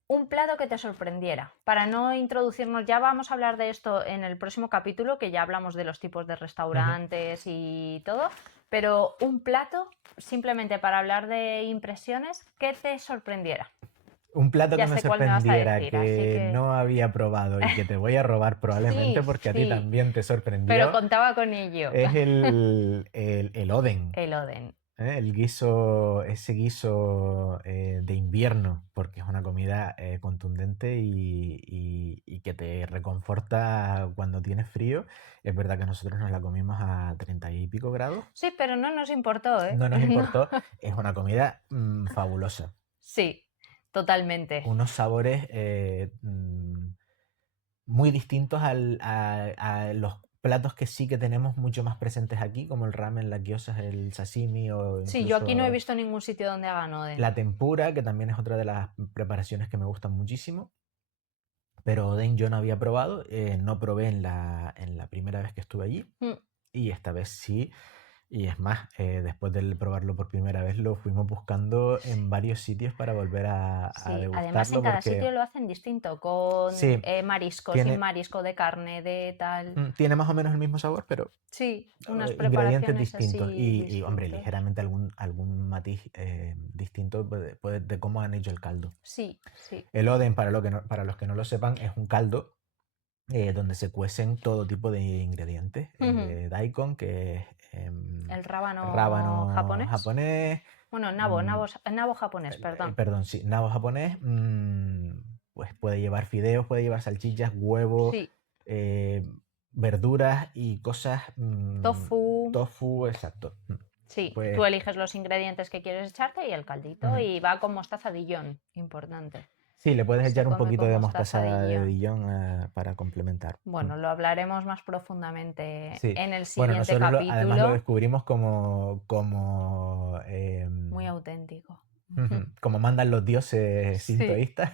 Un plato que te sorprendiera. Para no introducirnos, ya vamos a hablar de esto en el próximo capítulo, que ya hablamos de los tipos de Ujú. restaurantes y todo, pero un plato, simplemente para hablar de impresiones, que te sorprendiera. Un plato que Ya me sé cuál me vas a sorprendiera, decir, así que que no había probado y que te voy a robar probablemente sí, porque a ti sí, también te pero sorprendió, contaba con ello. es el oden. El Oden. El guiso, ese guiso de invierno, porque es una comida contundente y que te reconforta cuando tienes frío. Es verdad que nosotros nos la comimos a 30 y pico grados, Sí, pero no nos importó, ¿eh? no nos No. importó, es una comida fabulosa. Sí, totalmente. Unos sabores muy distintos a los platos que sí que tenemos mucho más presentes aquí, como el ramen, las gyozas, el sashimi o Sí, yo aquí no he incluso visto ningún sitio donde hagan Oden. la tempura, que también es otra de las preparaciones que me gustan muchísimo. Pero oden yo no había probado, no probé en la primera vez que estuve allí Mm. y esta vez sí. Y es más, después de probarlo por primera vez lo fuimos buscando en varios sitios para volver a Sí, además en degustarlo cada porque sitio lo hacen distinto, con sí, marisco, sin tiene, marisco, de carne, de tal. tiene más o menos el mismo sabor, pero Sí, unas ingredientes preparaciones distintos así hombre, distintos. ligeramente algún matiz distinto de cómo han hecho el caldo. Sí, sí. El oden, para los que no lo sepan, es un caldo donde se cuecen todo tipo de ingredientes. Ujú. Daikon, que es El rábano rábano japonés. japonés, Bueno, mm, nabo japonés, perdón. perdón, sí, nabo japonés, pues puede llevar fideos, puede llevar salchichas, huevos, Sí, eh, verduras y cosas, tofu. tofu, exacto. Sí, tú Pues eliges los ingredientes que quieres echarte y el caldito ujú. y va con mostaza Dijon, importante. Sí, le puedes Se echar un come poquito con de mostaza mostaza de Dijon. Dijon para complementar. Bueno, lo hablaremos más profundamente Sí, en el bueno, siguiente nosotros además lo capítulo. descubrimos como, Muy auténtico. como mandan los dioses Sí, sintoístas.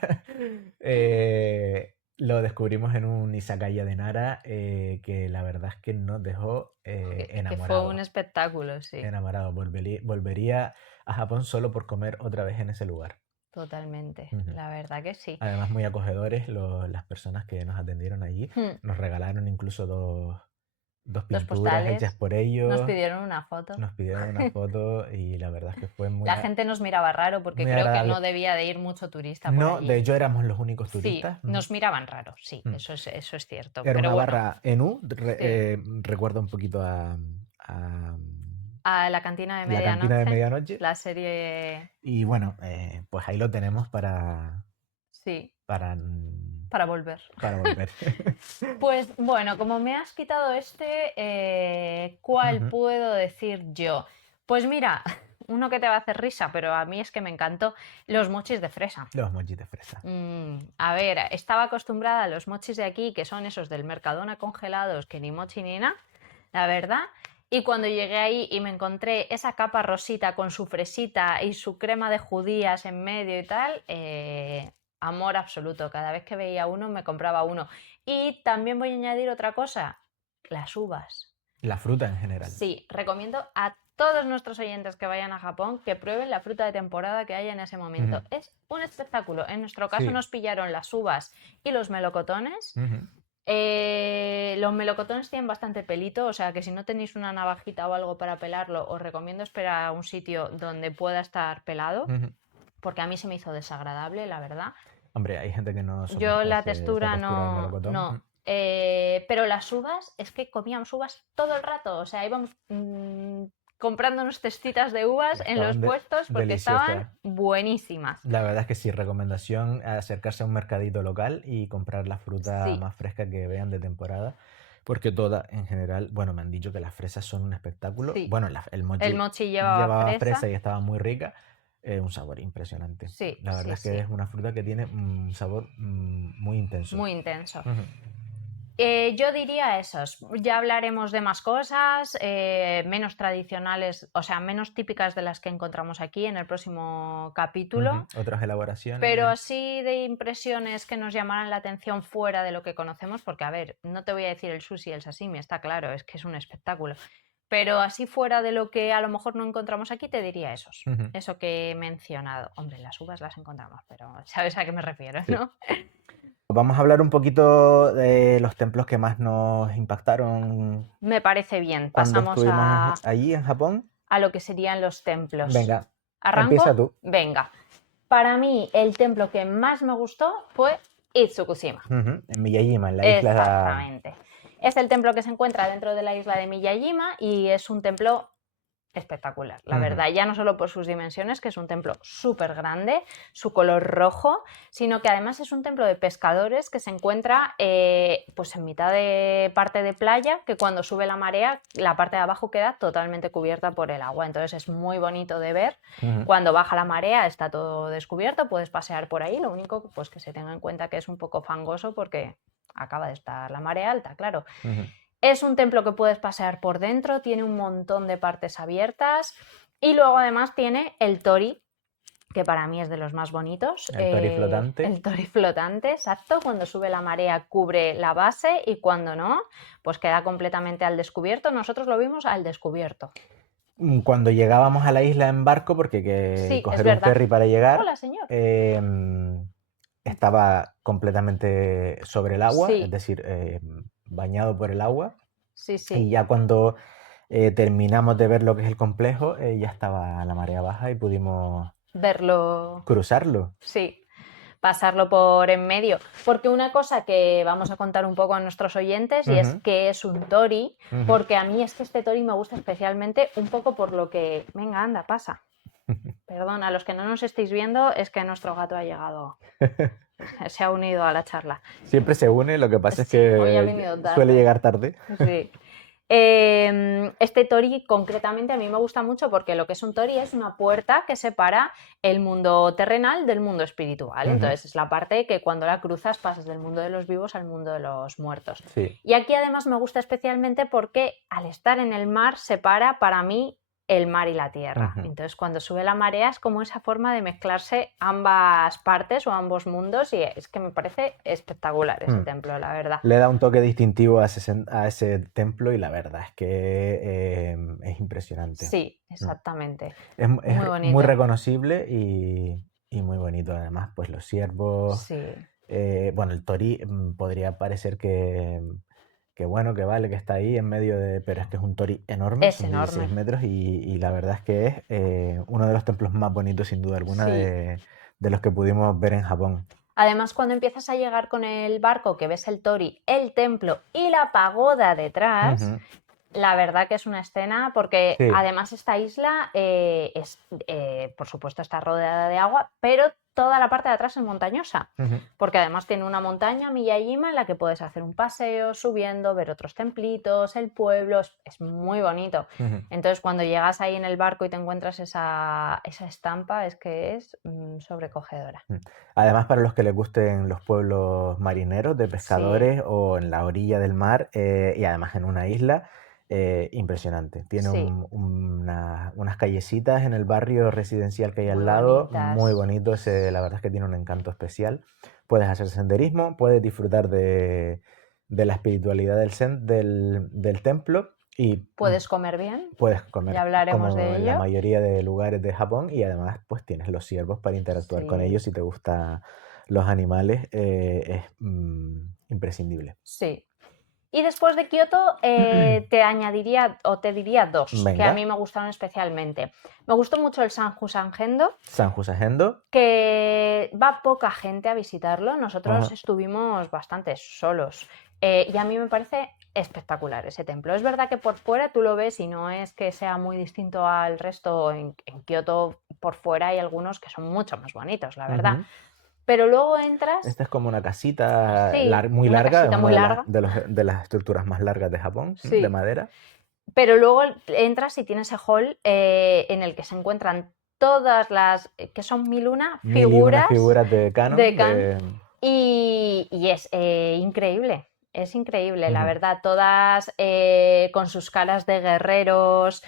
Lo descubrimos en un izakaya de Nara que la verdad es que nos dejó que fue un enamorados. espectáculo, sí, Enamorados. Volvería a Japón solo por comer otra vez en ese lugar. totalmente. Ujú. La verdad que sí. Además, muy acogedores las personas que nos atendieron allí. Hmm. Nos regalaron incluso dos Dos pinturas hechas postales. por Nos ellos. pidieron una foto. Nos pidieron una foto y la verdad es que fue muy, La gente nos miraba raro porque muy creo que no agradable. debía de ir mucho turista por No, de allí. hecho éramos los únicos Sí, turistas. nos miraban raro, sí, Mm. eso es cierto. Era Pero una bueno, barra en U, sí. recuerda un poquito a A la cantina de la cantina de medianoche, medianoche. la serie, Y bueno, pues ahí lo tenemos sí, para, para volver. para volver. Pues bueno, como me has quitado ¿cuál Ujú. puedo decir yo? Pues mira, uno que te va a hacer risa, pero a mí es que me encantó, los mochis de fresa. Los mochis de fresa. A ver, estaba acostumbrada a los mochis de aquí, que son esos del Mercadona congelados, que ni mochi ni nada, la verdad. Y cuando llegué ahí y me encontré esa capa rosita con su fresita y su crema de judías en medio y tal, amor absoluto. Cada vez que veía uno me compraba uno. Y también voy a añadir otra cosa, las uvas. La fruta en general. Sí, recomiendo a todos nuestros oyentes que vayan a Japón que prueben la fruta de temporada que haya en ese momento. Ujú. Es un espectáculo. En nuestro caso Sí. nos pillaron las uvas y los melocotones. Ujú. Los melocotones tienen bastante pelito, o sea que si no tenéis una navajita o algo para pelarlo, os recomiendo esperar a un sitio donde pueda estar pelado, Ujú. porque a mí se me hizo desagradable, la verdad. Hombre, hay gente que no Yo soporta la esa textura textura del no, melocotón. no. Pero las uvas, es que comíamos uvas todo el rato. O sea, íbamos comprándonos cestitas de uvas en los Estaban puestos porque estaban deliciosas. buenísimas. La verdad es que sí, recomendación acercarse a un mercadito local y comprar la fruta Sí, más fresca que vean de temporada, porque toda en general, bueno, me han dicho que las fresas son un espectáculo. sí. Bueno, el El mochi mochi llevaba llevaba fresa fresa. y estaba muy rica, un sabor impresionante. Sí, La verdad sí, es que sí. es una fruta que tiene un sabor muy intenso. Muy intenso. Ujú. Yo diría esos. Ya hablaremos de más cosas, menos tradicionales, o sea, menos típicas de las que encontramos aquí en el próximo capítulo. Otras elaboraciones. Pero así de impresiones que nos llamaran la atención fuera de lo que conocemos, porque a ver, no te voy a decir el sushi y el sashimi, está claro, es que es un espectáculo. Pero así fuera de lo que a lo mejor no encontramos aquí, te diría esos. Eso que he mencionado. Hombre, las uvas las encontramos, pero sabes a qué me refiero, Sí. ¿no? Vamos a hablar un poquito de los templos que más nos impactaron Me parece bien. cuando Pasamos estuvimos allí en Japón. a lo que serían los templos. Venga, ¿Arranco? empieza tú. Venga. Para mí, el templo que más me gustó fue Itsukushima. En Miyajima, en la isla. Exactamente. Es el templo que se encuentra dentro de la isla de Miyajima y es un templo espectacular, la verdad, ya no solo por sus dimensiones, que es un templo súper grande, su color rojo, sino que además es un templo de pescadores que se encuentra pues en mitad de parte de playa, que cuando sube la marea, la parte de abajo queda totalmente cubierta por el agua, entonces es muy bonito de ver. Cuando baja la marea está todo descubierto, puedes pasear por ahí, lo único pues que se tenga en cuenta que es un poco fangoso porque acaba de estar la marea alta, claro. Es un templo que puedes pasear por dentro, tiene un montón de partes abiertas y luego además tiene el tori, que para mí es de los más bonitos. El tori flotante. El tori flotante, exacto. Cuando sube la marea cubre la base y cuando no, pues queda completamente al descubierto. Nosotros lo vimos al descubierto. Cuando llegábamos a la isla en barco, porque hay que Sí, coger un ferry para llegar, hola, señor. estaba completamente sobre el agua, Sí. es decir, bañado por el agua. Sí, sí. Y ya cuando terminamos de ver lo que es el complejo, ya estaba la marea baja y pudimos verlo, cruzarlo. Sí, pasarlo por en medio. Porque una cosa que vamos a contar un poco a nuestros oyentes y es que es un tori, porque a mí es que este tori me gusta especialmente un poco por lo que... Venga, anda, pasa. Perdón, a los que no nos estéis viendo es que nuestro gato ha llegado, se ha unido a la charla. Siempre se une, lo que pasa es que hoy ha venido tarde. Suele llegar tarde. Sí. Este tori concretamente a mí me gusta mucho porque lo que es un tori es una puerta que separa el mundo terrenal del mundo espiritual. Entonces es la parte que cuando la cruzas pasas del mundo de los vivos al mundo de los muertos. Sí. Y aquí además me gusta especialmente porque al estar en el mar separa para mí el mar y la tierra. Entonces cuando sube la marea es como esa forma de mezclarse ambas partes o ambos mundos y es que me parece espectacular ese templo, la verdad. Le da un toque distintivo a ese templo y la verdad es que es impresionante. Sí, exactamente. Es muy bonito. Muy reconocible y muy bonito además, pues los ciervos. Sí. Bueno, el tori podría parecer que bueno, que vale, que está ahí en medio de... Pero es que es un tori enorme, Es son enorme. 16 metros y la verdad es que es uno de los templos más bonitos sin duda alguna de los que pudimos ver en Japón. Además, cuando empiezas a llegar con el barco, que ves el tori, el templo y la pagoda detrás, la verdad que es una escena, porque además esta isla por supuesto está rodeada de agua, pero toda la parte de atrás es montañosa, porque además tiene una montaña, Miyajima, en la que puedes hacer un paseo subiendo, ver otros templitos, el pueblo, es muy bonito. Entonces cuando llegas ahí en el barco y te encuentras esa estampa, es que es sobrecogedora. Además, para los que les gusten los pueblos marineros de pescadores o en la orilla del mar y además en una isla, impresionante. Tiene unas callecitas en el barrio residencial que hay al lado, muy bonito, la verdad es que tiene un encanto especial. Puedes hacer senderismo, puedes disfrutar de la espiritualidad del templo y puedes comer bien. Puedes comer ya hablaremos como de ello. En la mayoría de lugares de Japón y además pues tienes los ciervos para interactuar con ellos si te gustan los animales, es imprescindible. Sí. Y después de Kioto te añadiría o te diría dos que a mí me gustaron especialmente. Me gustó mucho el Sanju Sangendo. Sanju Sangendo. Que va poca gente a visitarlo. Nosotros estuvimos bastante solos. Y a mí me parece espectacular ese templo. Es verdad que por fuera tú lo ves y no es que sea muy distinto al resto. En Kioto por fuera hay algunos que son mucho más bonitos, la verdad. Pero luego entras... Esta es como una casita muy larga, de las estructuras más largas de Japón, de madera. Pero luego entras y tienes ese hall en el que se encuentran todas las, que son mil una figuras de Kannon. Y es increíble. Es increíble, la Ujú. verdad, todas con sus caras de guerreros,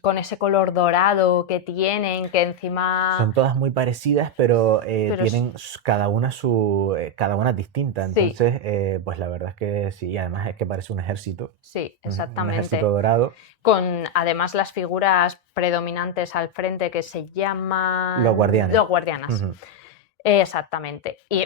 con ese color dorado que tienen, que encima... Son todas muy parecidas, pero Pero tienen cada una distinta. sí, Entonces, pues la verdad es que sí, y además es que parece un ejército. sí, Ujú, un ejército exactamente. dorado. Con además las figuras predominantes al frente que se Los llaman guardianes. los guardianas. Ujú. Exactamente. Y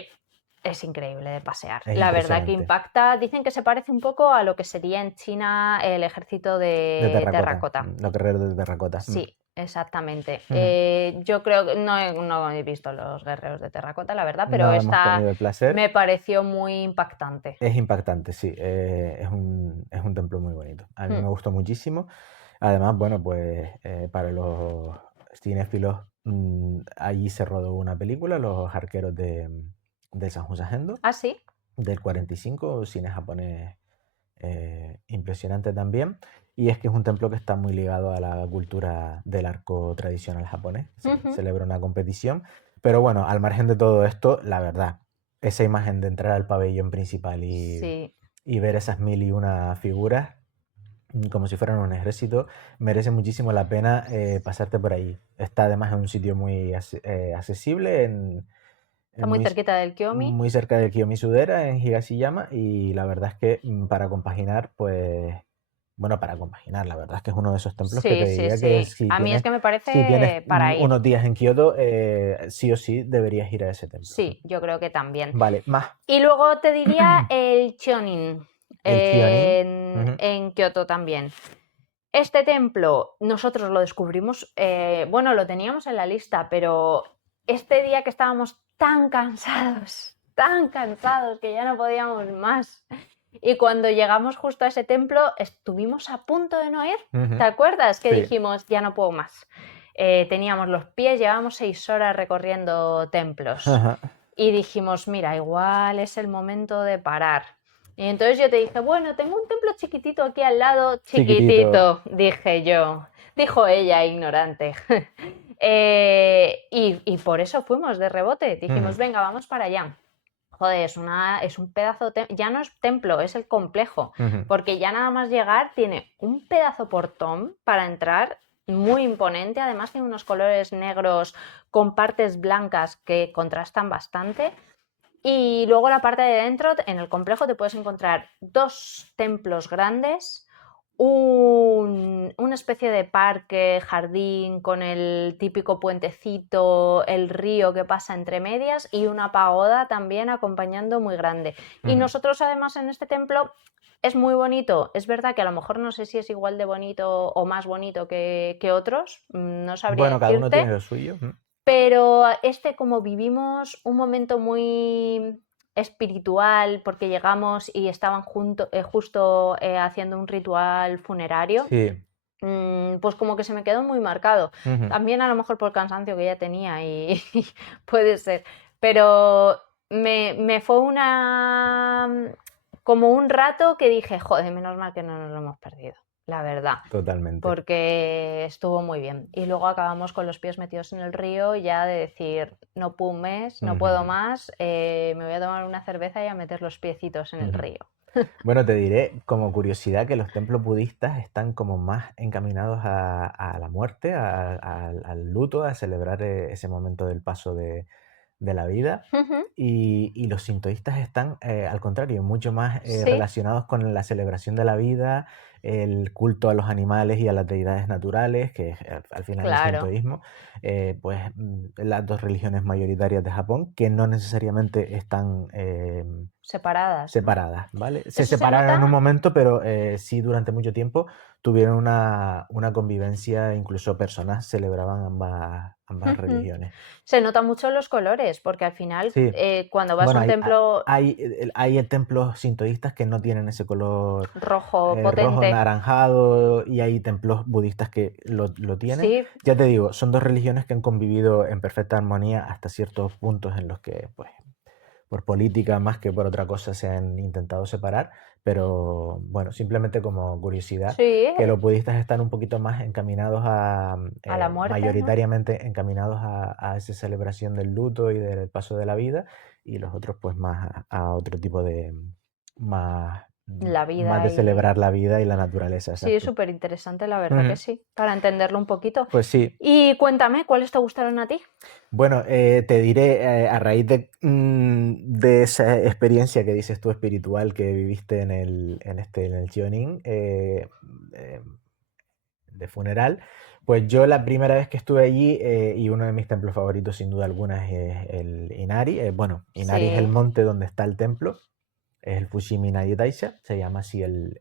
es increíble de pasear. Es La verdad que impresionante. impacta. Dicen que se parece un poco a lo que sería en China el ejército De de terracota. terracota. Los guerreros de terracota. Sí, exactamente. Ujú. Yo creo que no he visto los guerreros de terracota, la verdad, pero No hemos esta tenido el placer. me pareció muy impactante. Es impactante, sí. Es un templo muy bonito. A mí Mm, me gustó muchísimo. Además, bueno, pues para los cinéfilos, allí se rodó una película, Los arqueros de San Jusagendo, ¿Ah, sí? del 45, cine japonés impresionante también. Y es que es un templo que está muy ligado a la cultura del arco tradicional japonés. Se Ujú. celebra una competición. Pero bueno, al margen de todo esto, la verdad, esa imagen de entrar al pabellón principal Sí. y ver esas mil y una figuras, como si fueran un ejército, merece muchísimo la pena pasarte por ahí. Está además en un sitio muy accesible, Está muy muy, cerquita del Kiyomi. muy cerca de Kiyomizu-dera, en Higashiyama, y la verdad es que para compaginar, pues, bueno, para compaginar, la verdad es que es uno de esos templos que te Sí, sí, diría que sí. A mí es que me si tienes parece para ir. unos días en Kioto, sí o sí deberías ir a ese templo. Sí, yo creo que también. Vale, más. Y luego te diría el Cheonin El Kyonin. Ujú. en Kioto también. Este templo nosotros lo descubrimos, bueno, lo teníamos en la lista, pero este día que estábamos tan cansados que ya no podíamos más. Y cuando llegamos justo a ese templo, estuvimos a punto de no ir. ¿Te Ujú. acuerdas? Que Sí. dijimos, ya no puedo más. Teníamos los pies, llevábamos 6 horas recorriendo templos. Ajá. Y dijimos, mira, igual es el momento de parar. Y entonces yo te dije, bueno, tengo un templo chiquitito aquí al lado, Chiquitito. chiquitito, dije yo. Dijo ella, ignorante. Y por eso fuimos de rebote. Ujú. Dijimos, venga, vamos para allá. Joder, es un pedazo, ya no es templo, es el complejo, Ujú. porque ya nada más llegar tiene un pedazo portón para entrar muy imponente, además tiene unos colores negros con partes blancas que contrastan bastante. Y luego la parte de dentro, en el complejo te puedes encontrar 2 templos grandes, una especie de parque, jardín con el típico puentecito, el río que pasa entre medias y una pagoda también acompañando muy grande. Y Ujú. nosotros además en este templo es muy bonito. Es verdad que a lo mejor no sé si es igual de bonito o más bonito que otros, no sabría Bueno, cada uno tiene decirte, lo suyo. Ujú. pero este, como vivimos un momento muy espiritual, porque llegamos y estaban justo haciendo un ritual funerario, Sí. pues como que se me quedó muy marcado. Ujú. También a lo mejor por el cansancio que ya tenía y puede ser. Pero me fue como un rato que dije, joder, menos mal que no nos lo hemos perdido, la verdad, Totalmente. porque estuvo muy bien. Y luego acabamos con los pies metidos en el río, ya de decir, no pumes, no puedo Ujú. más, me voy a tomar una cerveza y a meter los piecitos en el Ujú. río. Bueno, te diré como curiosidad que los templos budistas están como más encaminados a la muerte, al luto, a celebrar ese momento del paso de la vida. Ujú. Y los sintoístas están, al contrario, mucho más Sí, relacionados con la celebración de la vida, el culto a los animales y a las deidades naturales, que es al final el claro, sintoísmo, pues las dos religiones mayoritarias de Japón, que no necesariamente están separadas, ¿no? separadas, ¿vale? Se Eso se separaron nota. en un momento, pero sí durante mucho tiempo tuvieron una convivencia, incluso personas celebraban ambas Ujú. religiones. Se nota mucho en los colores, porque al final, Sí, cuando vas a bueno, un templo hay templos sintoístas que no tienen ese color rojo rojo potente, naranjado y hay templos budistas que lo tienen. sí, Ya te digo, son dos religiones que han convivido en perfecta armonía hasta ciertos puntos en los que, pues, por política más que por otra cosa se han intentado separar, pero bueno, simplemente como curiosidad, sí, que los budistas están un poquito más encaminados a la muerte, ¿no? mayoritariamente encaminados a esa celebración del luto y del paso de la vida, y los otros pues más a otro tipo más, La más de vida celebrar y... la vida y la naturaleza, Sí, exacto. súper interesante, la verdad que Ujú. sí, para entenderlo un poquito. Pues sí. Y cuéntame, ¿cuáles te gustaron a ti? Bueno, te diré, a raíz de esa experiencia que dices tú espiritual que viviste en el Chionin, eh, de funeral, pues yo la primera vez que estuve allí, y uno de mis templos favoritos sin duda alguna es el Inari. Bueno, Inari es el Sí, monte donde está el templo, es el Fushimi Inari Taisha, se llama así el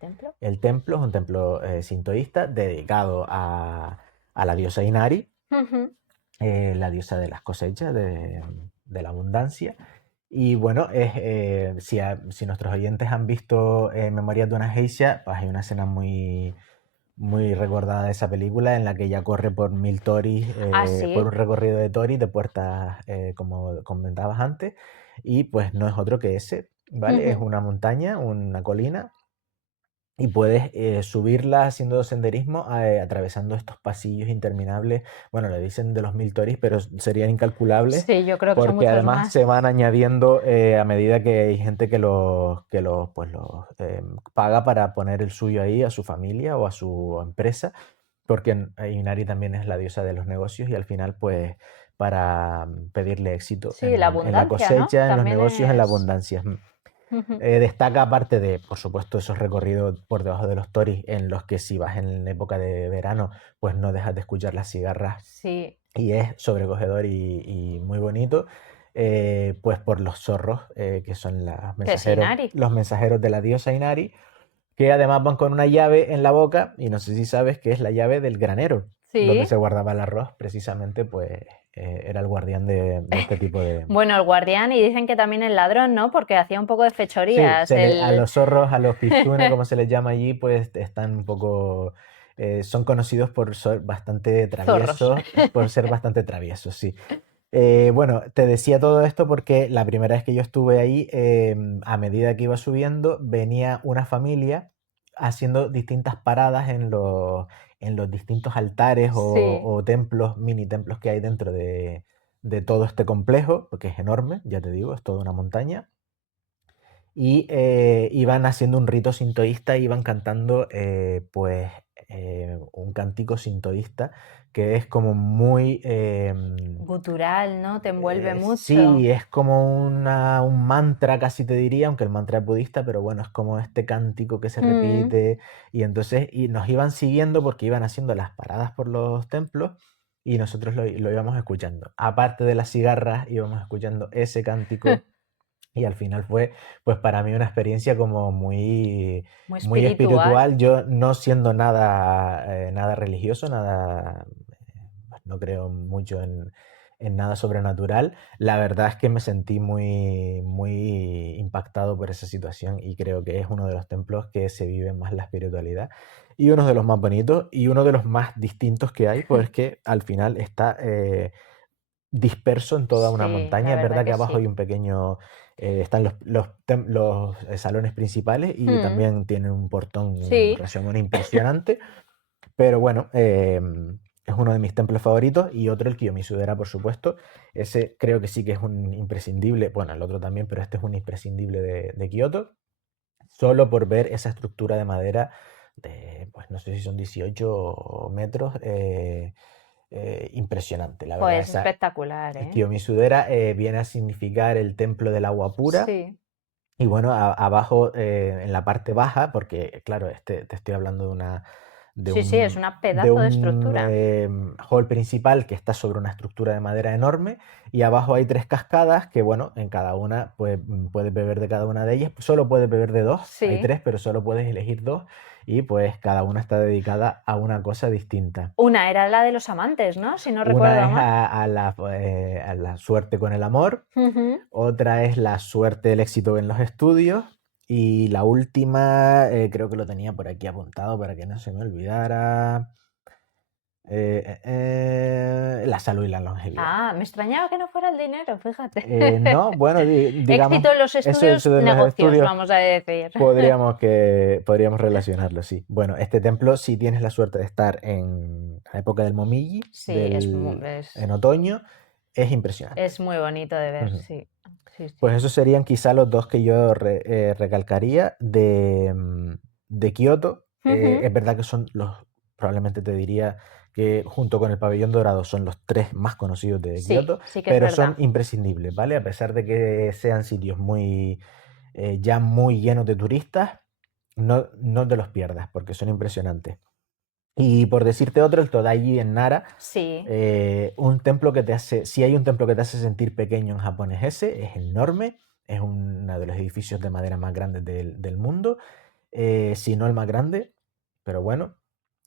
templo. el templo, es un templo sintoísta dedicado a la diosa Inari, Ujú. la diosa de las cosechas, de la abundancia. Y bueno, si nuestros oyentes han visto Memorias de una Geisha, pues hay una escena muy recordada de esa película en la que ella corre por 1000 toris, Ah, por un sí. recorrido de toris, de puertas, como comentabas antes, y pues no es otro que ese, ¿vale? Es Ujú. una montaña, una colina, y puedes subirla haciendo senderismo, atravesando estos pasillos interminables. Bueno, le dicen de los 1000 toris, pero serían incalculables Sí, yo creo que son porque muchos además más. se van añadiendo a medida que hay gente que los paga para poner el suyo ahí a su familia o a su empresa, porque Inari también es la diosa de los negocios y al final, pues, para pedirle éxito Sí, la en la abundancia, ¿no? cosecha, en los También negocios, en la es... abundancia. Ujú. Destaca aparte de, por supuesto, esos recorridos por debajo de los toris en los que si vas en época de verano, pues no dejas de escuchar las cigarras Sí, y es sobrecogedor y muy bonito. Pues por los zorros, que son que es Inari. los mensajeros de la diosa Inari, que además van con una llave en la boca, y no sé si sabes que es la llave del granero, donde Sí. se guardaba el arroz, precisamente, pues era el guardián de este tipo de... Bueno, el guardián y dicen que también el ladrón, ¿no? Porque hacía un poco de Sí, fechorías. a El... los zorros, a los kitsune, como se les llama allí, pues están un poco... son conocidos por ser bastante Zorros. traviesos, por ser bastante traviesos, sí. Bueno, te decía todo esto porque la primera vez que yo estuve ahí, a medida que iba subiendo, venía una familia haciendo distintas paradas en los distintos altares Sí. o templos, mini templos que hay dentro de todo este complejo, porque es enorme, ya te digo, es toda una montaña. Y iban haciendo un rito sintoísta, iban cantando, pues, un cántico sintoísta que es como muy... Gutural, ¿no? Te envuelve mucho. sí, es como un mantra, casi te diría, aunque el mantra es budista, pero bueno, es como este cántico que se Mm. repite. Y entonces nos iban siguiendo porque iban haciendo las paradas por los templos y nosotros lo íbamos escuchando. Aparte de las cigarras, íbamos escuchando ese cántico y al final fue, pues para mí una experiencia como Muy muy espiritual. espiritual. Yo no siendo nada religioso, pues no creo mucho en nada sobrenatural. La verdad es que me sentí muy impactado por esa situación y creo que es uno de los templos que se vive más la espiritualidad y uno de los más bonitos y uno de los más distintos que hay, pues que al final está disperso en toda una Sí, montaña. la Es verdad verdad que que abajo hay sí. un pequeño, están los salones principales y Mm. también tienen un portón, un Sí. rashomon impresionante, pero bueno, es uno de mis templos favoritos y otro el Kiyomizu-dera, por supuesto. Ese creo que sí que es un imprescindible, bueno, el otro también, pero este es un imprescindible de Kioto, solo por ver esa estructura de madera de, pues no sé si son 18 metros, impresionante, la verdad. Joder, es espectacular, ¿eh? Kiyomizu-dera viene a significar el templo del agua pura. Sí. Y bueno, abajo, en la parte baja, porque claro, te estoy hablando de Sí, sí, es un, una de pedazo de un estructura. hall principal que está sobre una estructura de madera enorme y abajo hay tres cascadas que, bueno, en cada una pues, puedes beber de cada una de ellas. Solo puedes beber de dos, hay Sí. tres, pero solo puedes elegir dos y pues cada una está dedicada a una cosa distinta. Una era la de los amantes, ¿no? Si no recuerdo Una es mal. a la suerte con el amor, Ujú. otra es la suerte del éxito en los estudios y la última, creo que lo tenía por aquí apuntado para que no se me olvidara, la salud y la longevidad. Ah, me extrañaba que no fuera el dinero, fíjate. No, bueno, digamos, Éxito en los eso estudios, de los negocios, estudios vamos a decir. podríamos relacionarlo, sí. Bueno, este templo, si tienes la suerte de estar en la época del Momiji, Sí, en otoño, es impresionante. es muy bonito de ver, Ujú. sí. Sí, sí. Pues esos serían quizá los dos que yo recalcaría de Kioto. Ujú. Es verdad que son probablemente te diría que junto con el Pabellón Dorado son los tres más conocidos de Sí, Kioto, sí que es pero son verdad. imprescindibles, ¿vale? A pesar de que sean sitios ya muy llenos de turistas, no te los pierdas porque son impresionantes. Y por decirte otro, el Todaiji en Nara, Sí, un templo que te hace, si hay un templo que te hace sentir pequeño en Japón es ese, es enorme, es uno de los edificios de madera más grandes del mundo, si no el más grande, pero bueno,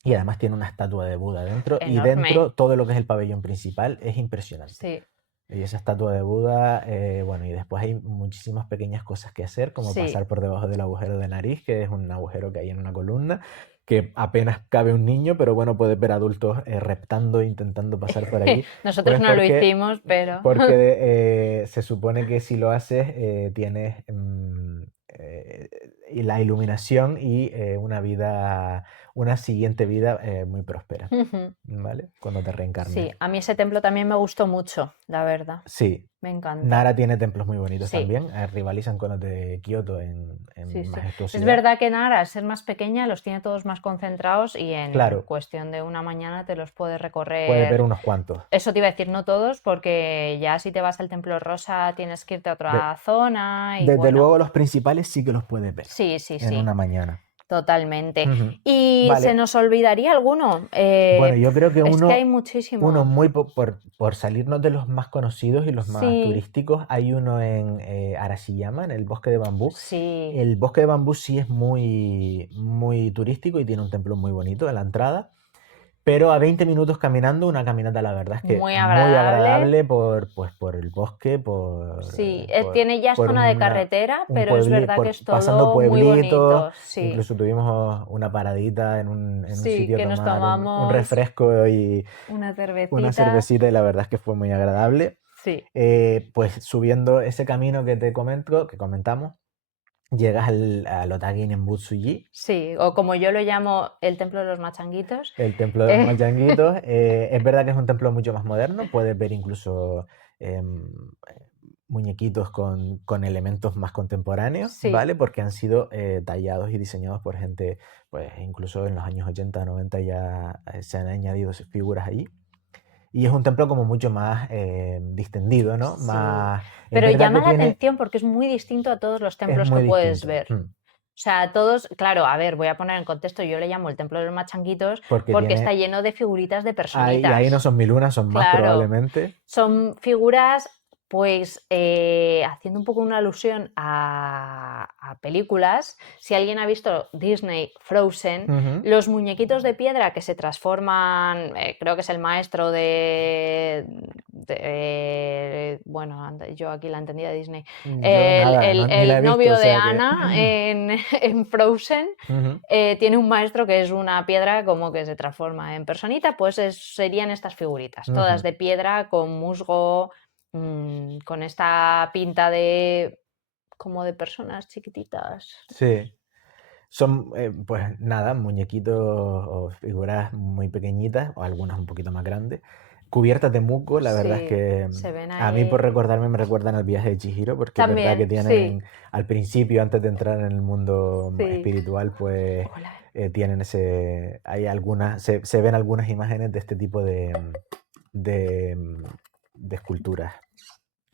y además tiene una estatua de Buda dentro, y enorme. dentro todo lo que es el pabellón principal es impresionante. Sí, Y esa estatua de Buda, bueno, y después hay muchísimas pequeñas cosas que hacer, como sí. pasar por debajo del agujero de nariz, que es un agujero que hay en una columna, que apenas cabe un niño, pero bueno, puedes ver adultos reptando, intentando pasar por allí, Nosotros pues no lo hicimos, pero porque se supone que si lo haces tienes y la iluminación y una siguiente vida muy próspera, Ujú. ¿vale? Cuando te reencarnes. Sí, a mí ese templo también me gustó mucho, la verdad. Sí, Me encanta. Nara tiene templos muy bonitos Sí, también, rivalizan con los de Kioto sí, en sí. Es majestuosidad. verdad que Nara, al ser más pequeña, los tiene todos más concentrados y en Claro, cuestión de una mañana te los puedes puedes ver recorrer. unos cuantos. Eso te iba a decir, no todos, porque ya si te vas al Templo Rosa tienes que irte a De- otra zona y desde bueno, luego los principales sí que los puedes ver sí, sí, en sí, una mañana. totalmente. Ujú. ¿Y se Vale, nos olvidaría alguno? bueno, yo creo que Es que hay uno muchísimos. muy por salirnos de los más conocidos y los más Sí, turísticos, hay uno en Arashiyama, en el bosque de bambú. sí, El bosque de bambú sí es muy turístico y tiene un templo muy bonito en la entrada. Pero a 20 minutos caminando, una caminata, la verdad es que muy muy agradable. agradable por el bosque, Sí, tiene ya por zona de carretera, un pero es pueblo, verdad que es pasando todo muy pueblitos. bonito. Sí, Incluso tuvimos una paradita en un sí, sitio a que nos tomar un tomamos refresco y una una cervecita. cervecita y la verdad es que fue muy agradable. Sí. Pues subiendo ese camino que que comentamos, llegas al Otagi Nembutsuji, Sí, o como yo lo llamo, el templo de los machanguitos. el templo de los Eh, Machanguitos. Es verdad que es un templo mucho más moderno, puedes ver incluso muñequitos con elementos más contemporáneos, sí, ¿vale? Porque han sido tallados y diseñados por gente, pues incluso en los años 80, 90 ya se han añadido figuras allí. Y es un templo como mucho más distendido, ¿no? sí. Es Pero verdad que llama la tiene, atención porque es muy distinto a todos los es templos que muy puedes distinto. ver. O sea, todos, claro, a ver, voy a poner en contexto, yo le llamo el templo de los machanguitos Porque porque está tiene, lleno de figuritas de ahí no personitas. son 1001, son más Claro, probablemente. son figuras, pues, haciendo un poco una alusión a películas. Si alguien ha visto Disney Frozen, Ujú. los muñequitos de piedra que se transforman, creo que es el maestro bueno, yo aquí la entendía de Disney, Yo nada, ni la he el visto, o novio de sea que... Anna en Frozen. Ujú, Tiene un maestro que es una piedra como que se transforma en personita, pues serían estas figuritas, todas ujú. de piedra con musgo, con esta pinta de como de personas chiquititas. Sí, son pues nada, muñequitos o figuras muy pequeñitas, o algunas un poquito más grandes, cubiertas de musgo. La verdad es Sí, que se ven a mí por ahí. recordarme me recuerdan al viaje de Chihiro, porque es verdad que También, sí, tienen al principio, antes de entrar en el mundo sí. espiritual, pues Hola. tienen se ven algunas imágenes de este tipo de, de esculturas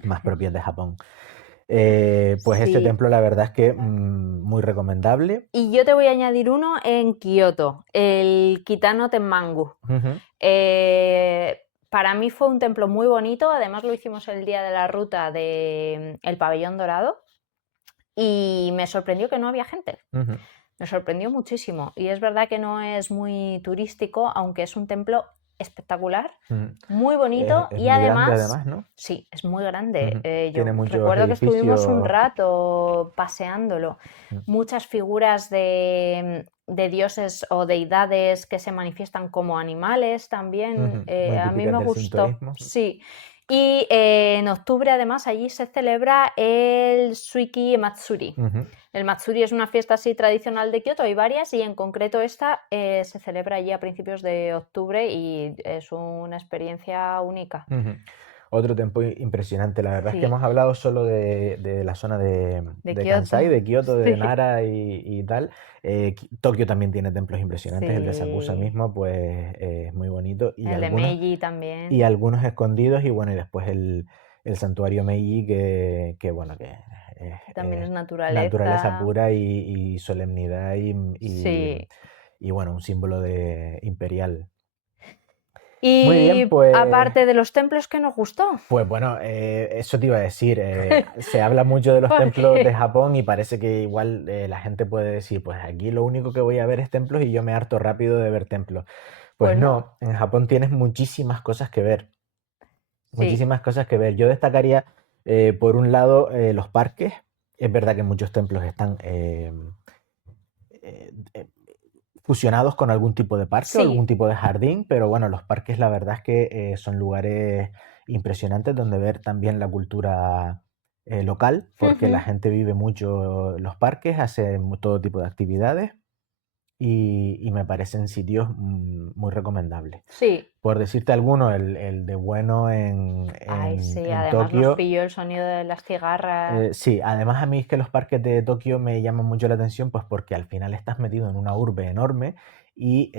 más propias de Japón. Pues este Sí. templo la verdad es que muy recomendable. Y yo te voy a añadir uno en Kioto, el Kitano Tenmangu. Ujú, Para mí fue un templo muy bonito, además lo hicimos el día de la ruta del Pabellón Dorado y me sorprendió que no había gente. ujú. Me sorprendió muchísimo y es verdad que no es muy turístico, aunque es un templo espectacular, Mm. muy bonito Es y muy grande además, además, ¿no? sí, es muy grande. Ujú. Yo Tiene muchos recuerdo que estuvimos un edificios. rato paseándolo, Mm, muchas figuras de dioses o deidades que se manifiestan como animales también. ujú. Muy A mí típicas me del gustó, sintoísmo. sí. Y en octubre además allí se celebra el Suiki Matsuri. Ujú, El Matsuri es una fiesta así tradicional de Kioto, hay varias y en concreto esta se celebra allí a principios de octubre y es una experiencia única. ujú. otro templo impresionante. La verdad es que Sí, hemos hablado solo de la zona de de Kansai, Kioto. de Kioto, de Sí, Nara y tal. Tokio también tiene templos impresionantes. El de Sakusa sí. mismo, pues es muy bonito. El de Meiji también. Algunos escondidos. Y bueno, y después el santuario Meiji, que bueno, que También es es naturaleza naturaleza. pura y solemnidad Sí. y bueno, un símbolo de imperial. Muy bien, Y pues, aparte de los templos, ¿qué nos gustó? pues bueno, eso te iba a decir. Se habla mucho de los templos de Porque, Japón y parece que igual la gente puede decir, pues aquí lo único que voy a ver es templos y yo me harto rápido de ver templos. Pues pues no. no, en Japón tienes muchísimas cosas que ver, Sí, muchísimas cosas que ver. Yo destacaría, por un lado, los parques. Es verdad que muchos templos están eh, fusionados con algún tipo de parque o algún sí. tipo de jardín, pero bueno, los parques la verdad es que son lugares impresionantes donde ver también la cultura local, porque la Ujú. gente vive mucho en los parques, hace todo tipo de actividades y me parecen sitios muy recomendables. Sí. Por decirte alguno, el de bueno Ay, sí. en Además nos Tokio. pilló el sonido de las cigarras. Sí, además a mí es que los parques de Tokio me llaman mucho la atención, pues porque al final estás metido en una urbe enorme y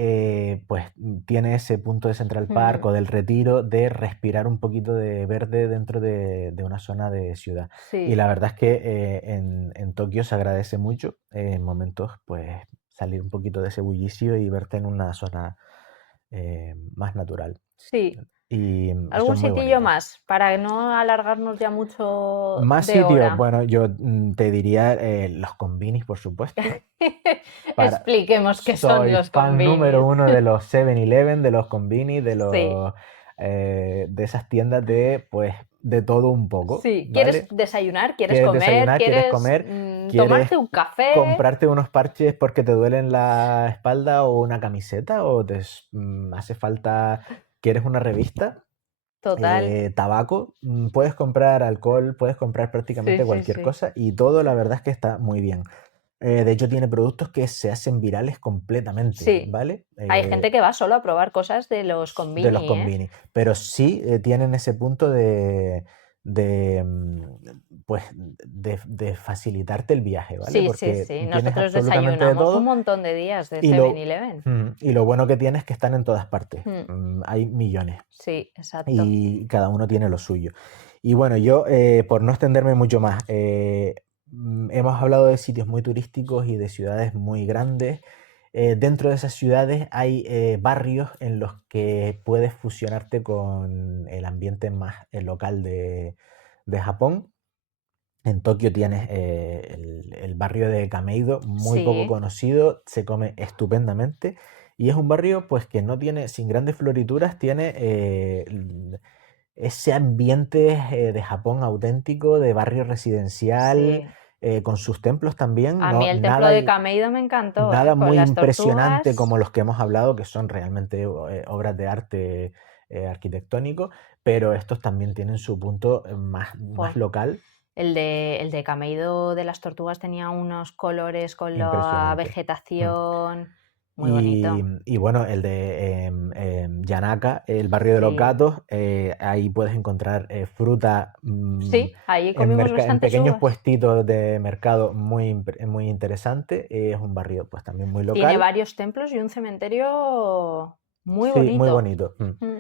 pues tiene ese punto de Central Park Mm, o del Retiro de respirar un poquito de verde dentro de una zona de ciudad. Y sí. la verdad es que en Tokio se agradece mucho en momentos pues salir un poquito de ese bullicio y verte en una zona más natural. Sí. Y ¿Algún son muy sitio bonitos. más? Para no alargarnos ya mucho Más de sitios, hora. bueno, yo te diría los combinis, por supuesto. Para... Expliquemos qué son Soy los fan número combinis. uno de los 7-Eleven, de los combinis, Sí. de esas tiendas de, pues, de todo un poco, Sí. ¿Quieres ¿vale? desayunar? ¿Quieres ¿Quieres comer? desayunar? ¿Quieres ¿Quieres comer? ¿Quieres tomarte un café? comprarte unos parches porque te duelen la espalda o una camiseta o hace falta, quieres una revista? Total. Tabaco, puedes comprar alcohol, puedes comprar Sí, prácticamente sí, cualquier sí. cosa y todo la verdad es que está muy bien. De hecho, tiene productos que se hacen virales completamente, Sí. ¿vale? Hay gente que va solo a probar cosas de los De los combini, ¿eh? combini. Pero sí tienen ese punto de, pues, de facilitarte el viaje, ¿vale? Sí, sí, Porque sí. tienes Nosotros absolutamente de desayunamos un todo montón de días de y lo, 7-Eleven. y lo bueno que tiene es que están en todas partes. Mm, Hay millones sí, exacto. y cada uno tiene lo suyo. Y bueno, yo, por no extenderme mucho más, hemos hablado de sitios muy turísticos y de ciudades muy grandes. Dentro de esas ciudades hay barrios en los que puedes fusionarte con el ambiente más local de Japón. En Tokio tienes el barrio de Kameido, muy poco Sí. conocido, se come estupendamente y es un barrio pues que no tiene, sin grandes florituras, tiene ese ambiente de Japón auténtico, de barrio residencial, Sí. con sus templos también, A mí no, el templo de Kameido me encantó, ¿eh? nada Con muy las impresionante tortugas. como los que hemos hablado, que son realmente obras de arte arquitectónico, pero estos también tienen su punto más Buah. local, El de Kameido de las tortugas tenía unos colores con la impresionante. Mm. vegetación. Muy bonito. Y bueno, el de Yanaka, el barrio de los Sí. gatos, ahí puedes encontrar fruta Sí, ahí comimos en bastantes pequeños uvas. puestitos de mercado muy interesante. Es un barrio pues también muy Tiene local. varios templos y un cementerio muy Sí, muy bonito. bonito. Mm,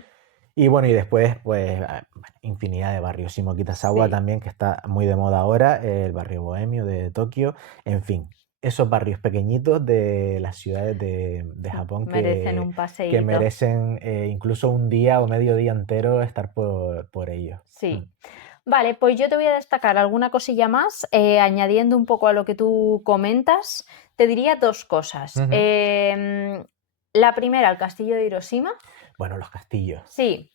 Y bueno, y después, pues, bueno, infinidad de barrios. Shimokitazawa sí, también, que está muy de moda ahora, el barrio bohemio de Tokio. En fin, esos barrios pequeñitos de las ciudades de Japón merecen un que paseíto. merecen incluso un día o medio día entero estar por ellos. Sí. Vale, pues yo te voy a destacar alguna cosilla más, añadiendo un poco a lo que tú comentas. Te diría dos cosas. Ujú. La primera, el castillo de Hiroshima. Bueno, los castillos. Sí,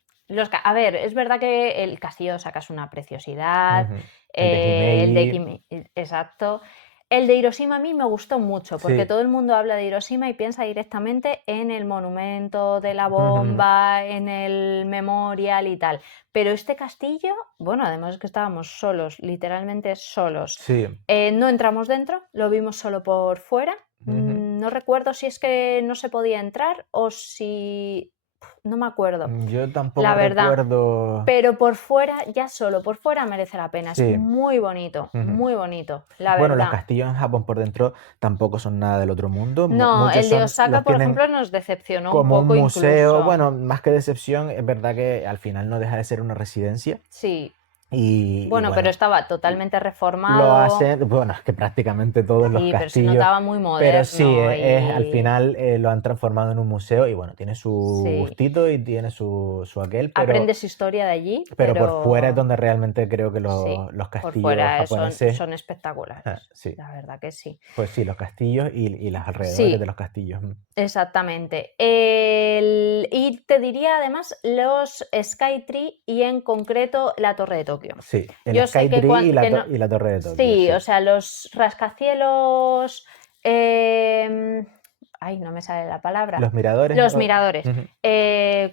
a ver, es verdad que el castillo de Osaka es una preciosidad, Ujú. El de el de Himeji. exacto. El de Hiroshima a mí me gustó mucho, porque Sí. todo el mundo habla de Hiroshima y piensa directamente en el monumento de la Ujú. bomba, en el memorial y tal. Pero este castillo, bueno, además es que estábamos solos, literalmente solos. Sí. No entramos dentro, lo vimos solo por fuera. Ujú. No recuerdo si es que no se podía entrar o si No me acuerdo, Yo tampoco la verdad. recuerdo. Pero por fuera, ya solo por fuera merece la pena. Es Sí. muy bonito, la Bueno, los verdad. castillos en Japón por dentro tampoco son nada del otro mundo. No, Muchos el de son, Osaka, los por tienen ejemplo, nos decepcionó un como un poco museo. incluso. Bueno, más que decepción, es verdad que al final no deja de ser una residencia. Sí. Y Bueno, pero bueno, estaba totalmente lo reformado. hacen, bueno, es que prácticamente todos los Sí, pero se castillos, notaba muy pero sí, moderno al y final lo han transformado en un museo y bueno, tiene su sí. gustito y tiene su aquel, Aprendes historia de allí, pero por fuera es pero donde realmente creo que sí, los por castillos fuera son, japoneses, son espectaculares. sí, La verdad que sí. pues sí, los castillos y los alrededores de Sí, los castillos. exactamente. Y te diría además los Skytree y en concreto la Torre de Tokio. Sí, el Yo sé que, Skytree que no. y la Torre de Tokio, Sí, o sí. sea, los rascacielos. Ay, no me sale la palabra. Los miradores. Los miradores. Ujú.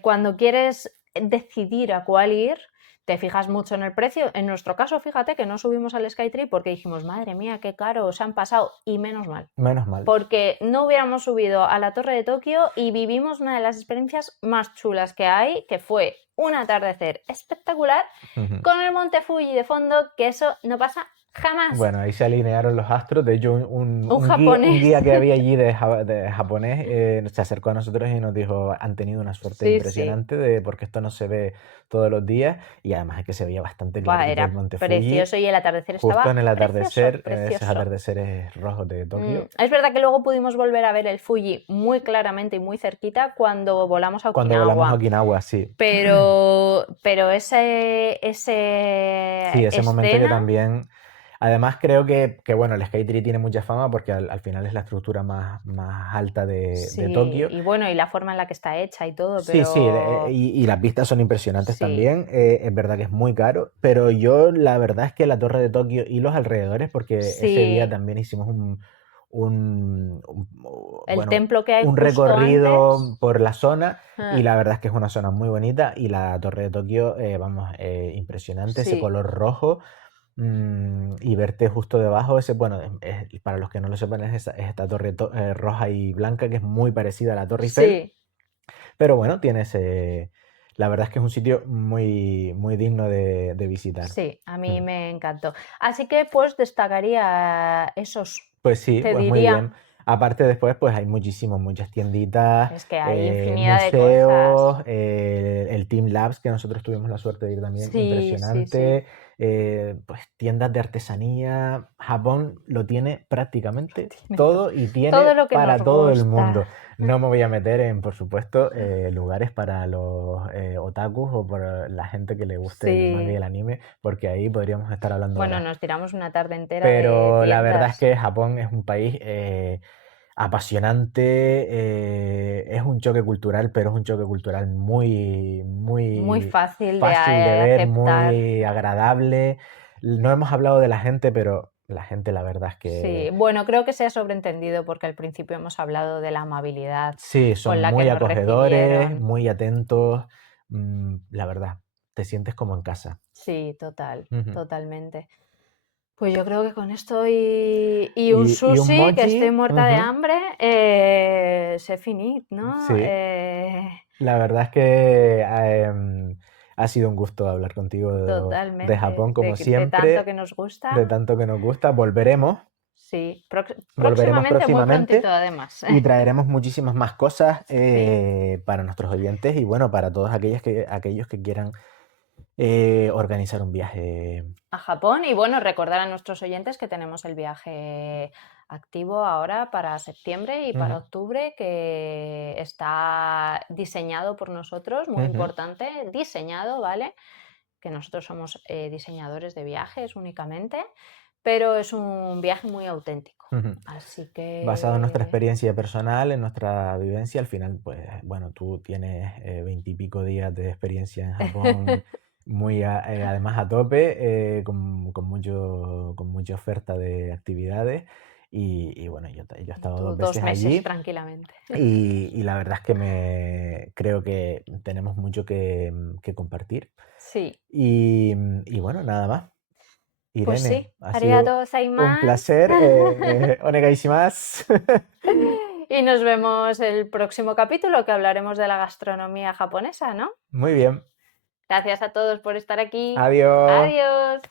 Cuando quieres decidir a cuál ir, te fijas mucho en el precio. En nuestro caso, fíjate que no subimos al Skytree porque dijimos, madre mía, qué caro, se han pasado. Y menos mal. Menos mal. Porque no hubiéramos subido a la Torre de Tokio y vivimos una de las experiencias más chulas que hay, que fue un atardecer espectacular Ujú. con el Monte Fuji de fondo, que eso no pasa jamás. Bueno, ahí se alinearon los astros. De hecho, un Un un japonés. guía que había allí de japonés se acercó a nosotros y nos dijo, han tenido una suerte Sí, sí. impresionante porque esto no se ve todos los días y además es que se veía bastante Buah, clarito el era Monte Fuji precioso y el atardecer justo estaba en el precioso, atardecer, esos precioso. atardeceres rojos de Tokio, Es verdad que luego pudimos volver a ver el Fuji muy claramente y muy cerquita cuando volamos a cuando volamos a Okinawa. Okinawa, sí. Pero Sí, ese momento yo escena. también. Además, creo que bueno, el Skytree tiene mucha fama porque al final es la estructura más alta de Sí, Tokio. y bueno, y la forma en la que está hecha y todo, Sí, sí, pero y las vistas son impresionantes sí, también. Es verdad que es muy caro, pero yo la verdad es que la Torre de Tokio y los alrededores, porque ese día sí. también hicimos El bueno, templo que hay un justo recorrido antes. por la zona y eh, la verdad es que es una zona muy bonita y la Torre de Tokio, vamos, impresionante, ese Sí, color rojo. Y verte justo debajo, ese, bueno, para los que no lo sepan, es esta torre roja y blanca que es muy parecida a la Torre Eiffel, sí, pero bueno, tiene ese. La verdad es que es un sitio muy, muy digno de visitar. sí, a mí Ujú. me encantó. Así que pues destacaría esos, Pues sí, te pues muy diría. bien. Aparte después, pues hay muchas tienditas, Es que hay infinidad de cosas. museos, el Team Labs, que nosotros tuvimos la suerte de ir también, Sí, sí, sí. impresionante, pues tiendas de artesanía. Japón lo tiene prácticamente Tiene todo y todo tiene lo que nos para todo el mundo. gusta. No me voy a meter en, por supuesto, lugares para los otakus o para la gente que le guste el manga y Sí. el anime, porque ahí podríamos estar hablando Bueno, horas. nos tiramos una tarde entera de Pero la verdad es tiendas. que Japón es un país apasionante, es un choque cultural, pero es un choque cultural muy, Muy muy fácil de fácil de ver, aceptar. muy agradable. No hemos hablado de la gente, pero la gente la verdad es Sí, que bueno, creo que se ha sobreentendido porque al principio hemos hablado de la amabilidad sí, son con la que muy nos acogedores, recibieron. muy atentos. La verdad, te sientes como en casa. Sí, total, Ujú. totalmente. Pues yo creo que con esto y un Y un sushi, que estoy mochi, muerta de ujú, hambre, c'est fini, ¿no? sí. La verdad es que ha sido un gusto hablar contigo de Totalmente. Japón, como De tanto que siempre, nos de gusta. tanto que nos gusta. Sí, Volveremos próximamente, muy prontito próximamente además. y traeremos muchísimas más cosas Sí, para nuestros oyentes y bueno, para todos aquellos que quieran organizar un viaje. a Japón. Y bueno, recordar a nuestros oyentes que tenemos el viaje activo ahora para septiembre y para Ujú, octubre, que está diseñado por nosotros, muy ujú, importante, diseñado, ¿vale? Que nosotros somos diseñadores de viajes únicamente, pero es un viaje muy auténtico. ujú. Así Basado en nuestra que experiencia personal, en nuestra vivencia, al final, pues bueno, tú tienes 20 y pico días de experiencia en Japón, además a tope, con mucha oferta de actividades. Y bueno, yo he estado tú 2 veces 2 meses allí tranquilamente. y la verdad es que creo que tenemos mucho que compartir. Sí, Y bueno, nada más. pues Irene, sí, ha sido arigato un gozaimasu. placer. Onegaishimasu. Y nos vemos el próximo capítulo que hablaremos de la gastronomía japonesa, ¿no? Muy bien. Gracias a todos por estar aquí. Adiós. Adiós.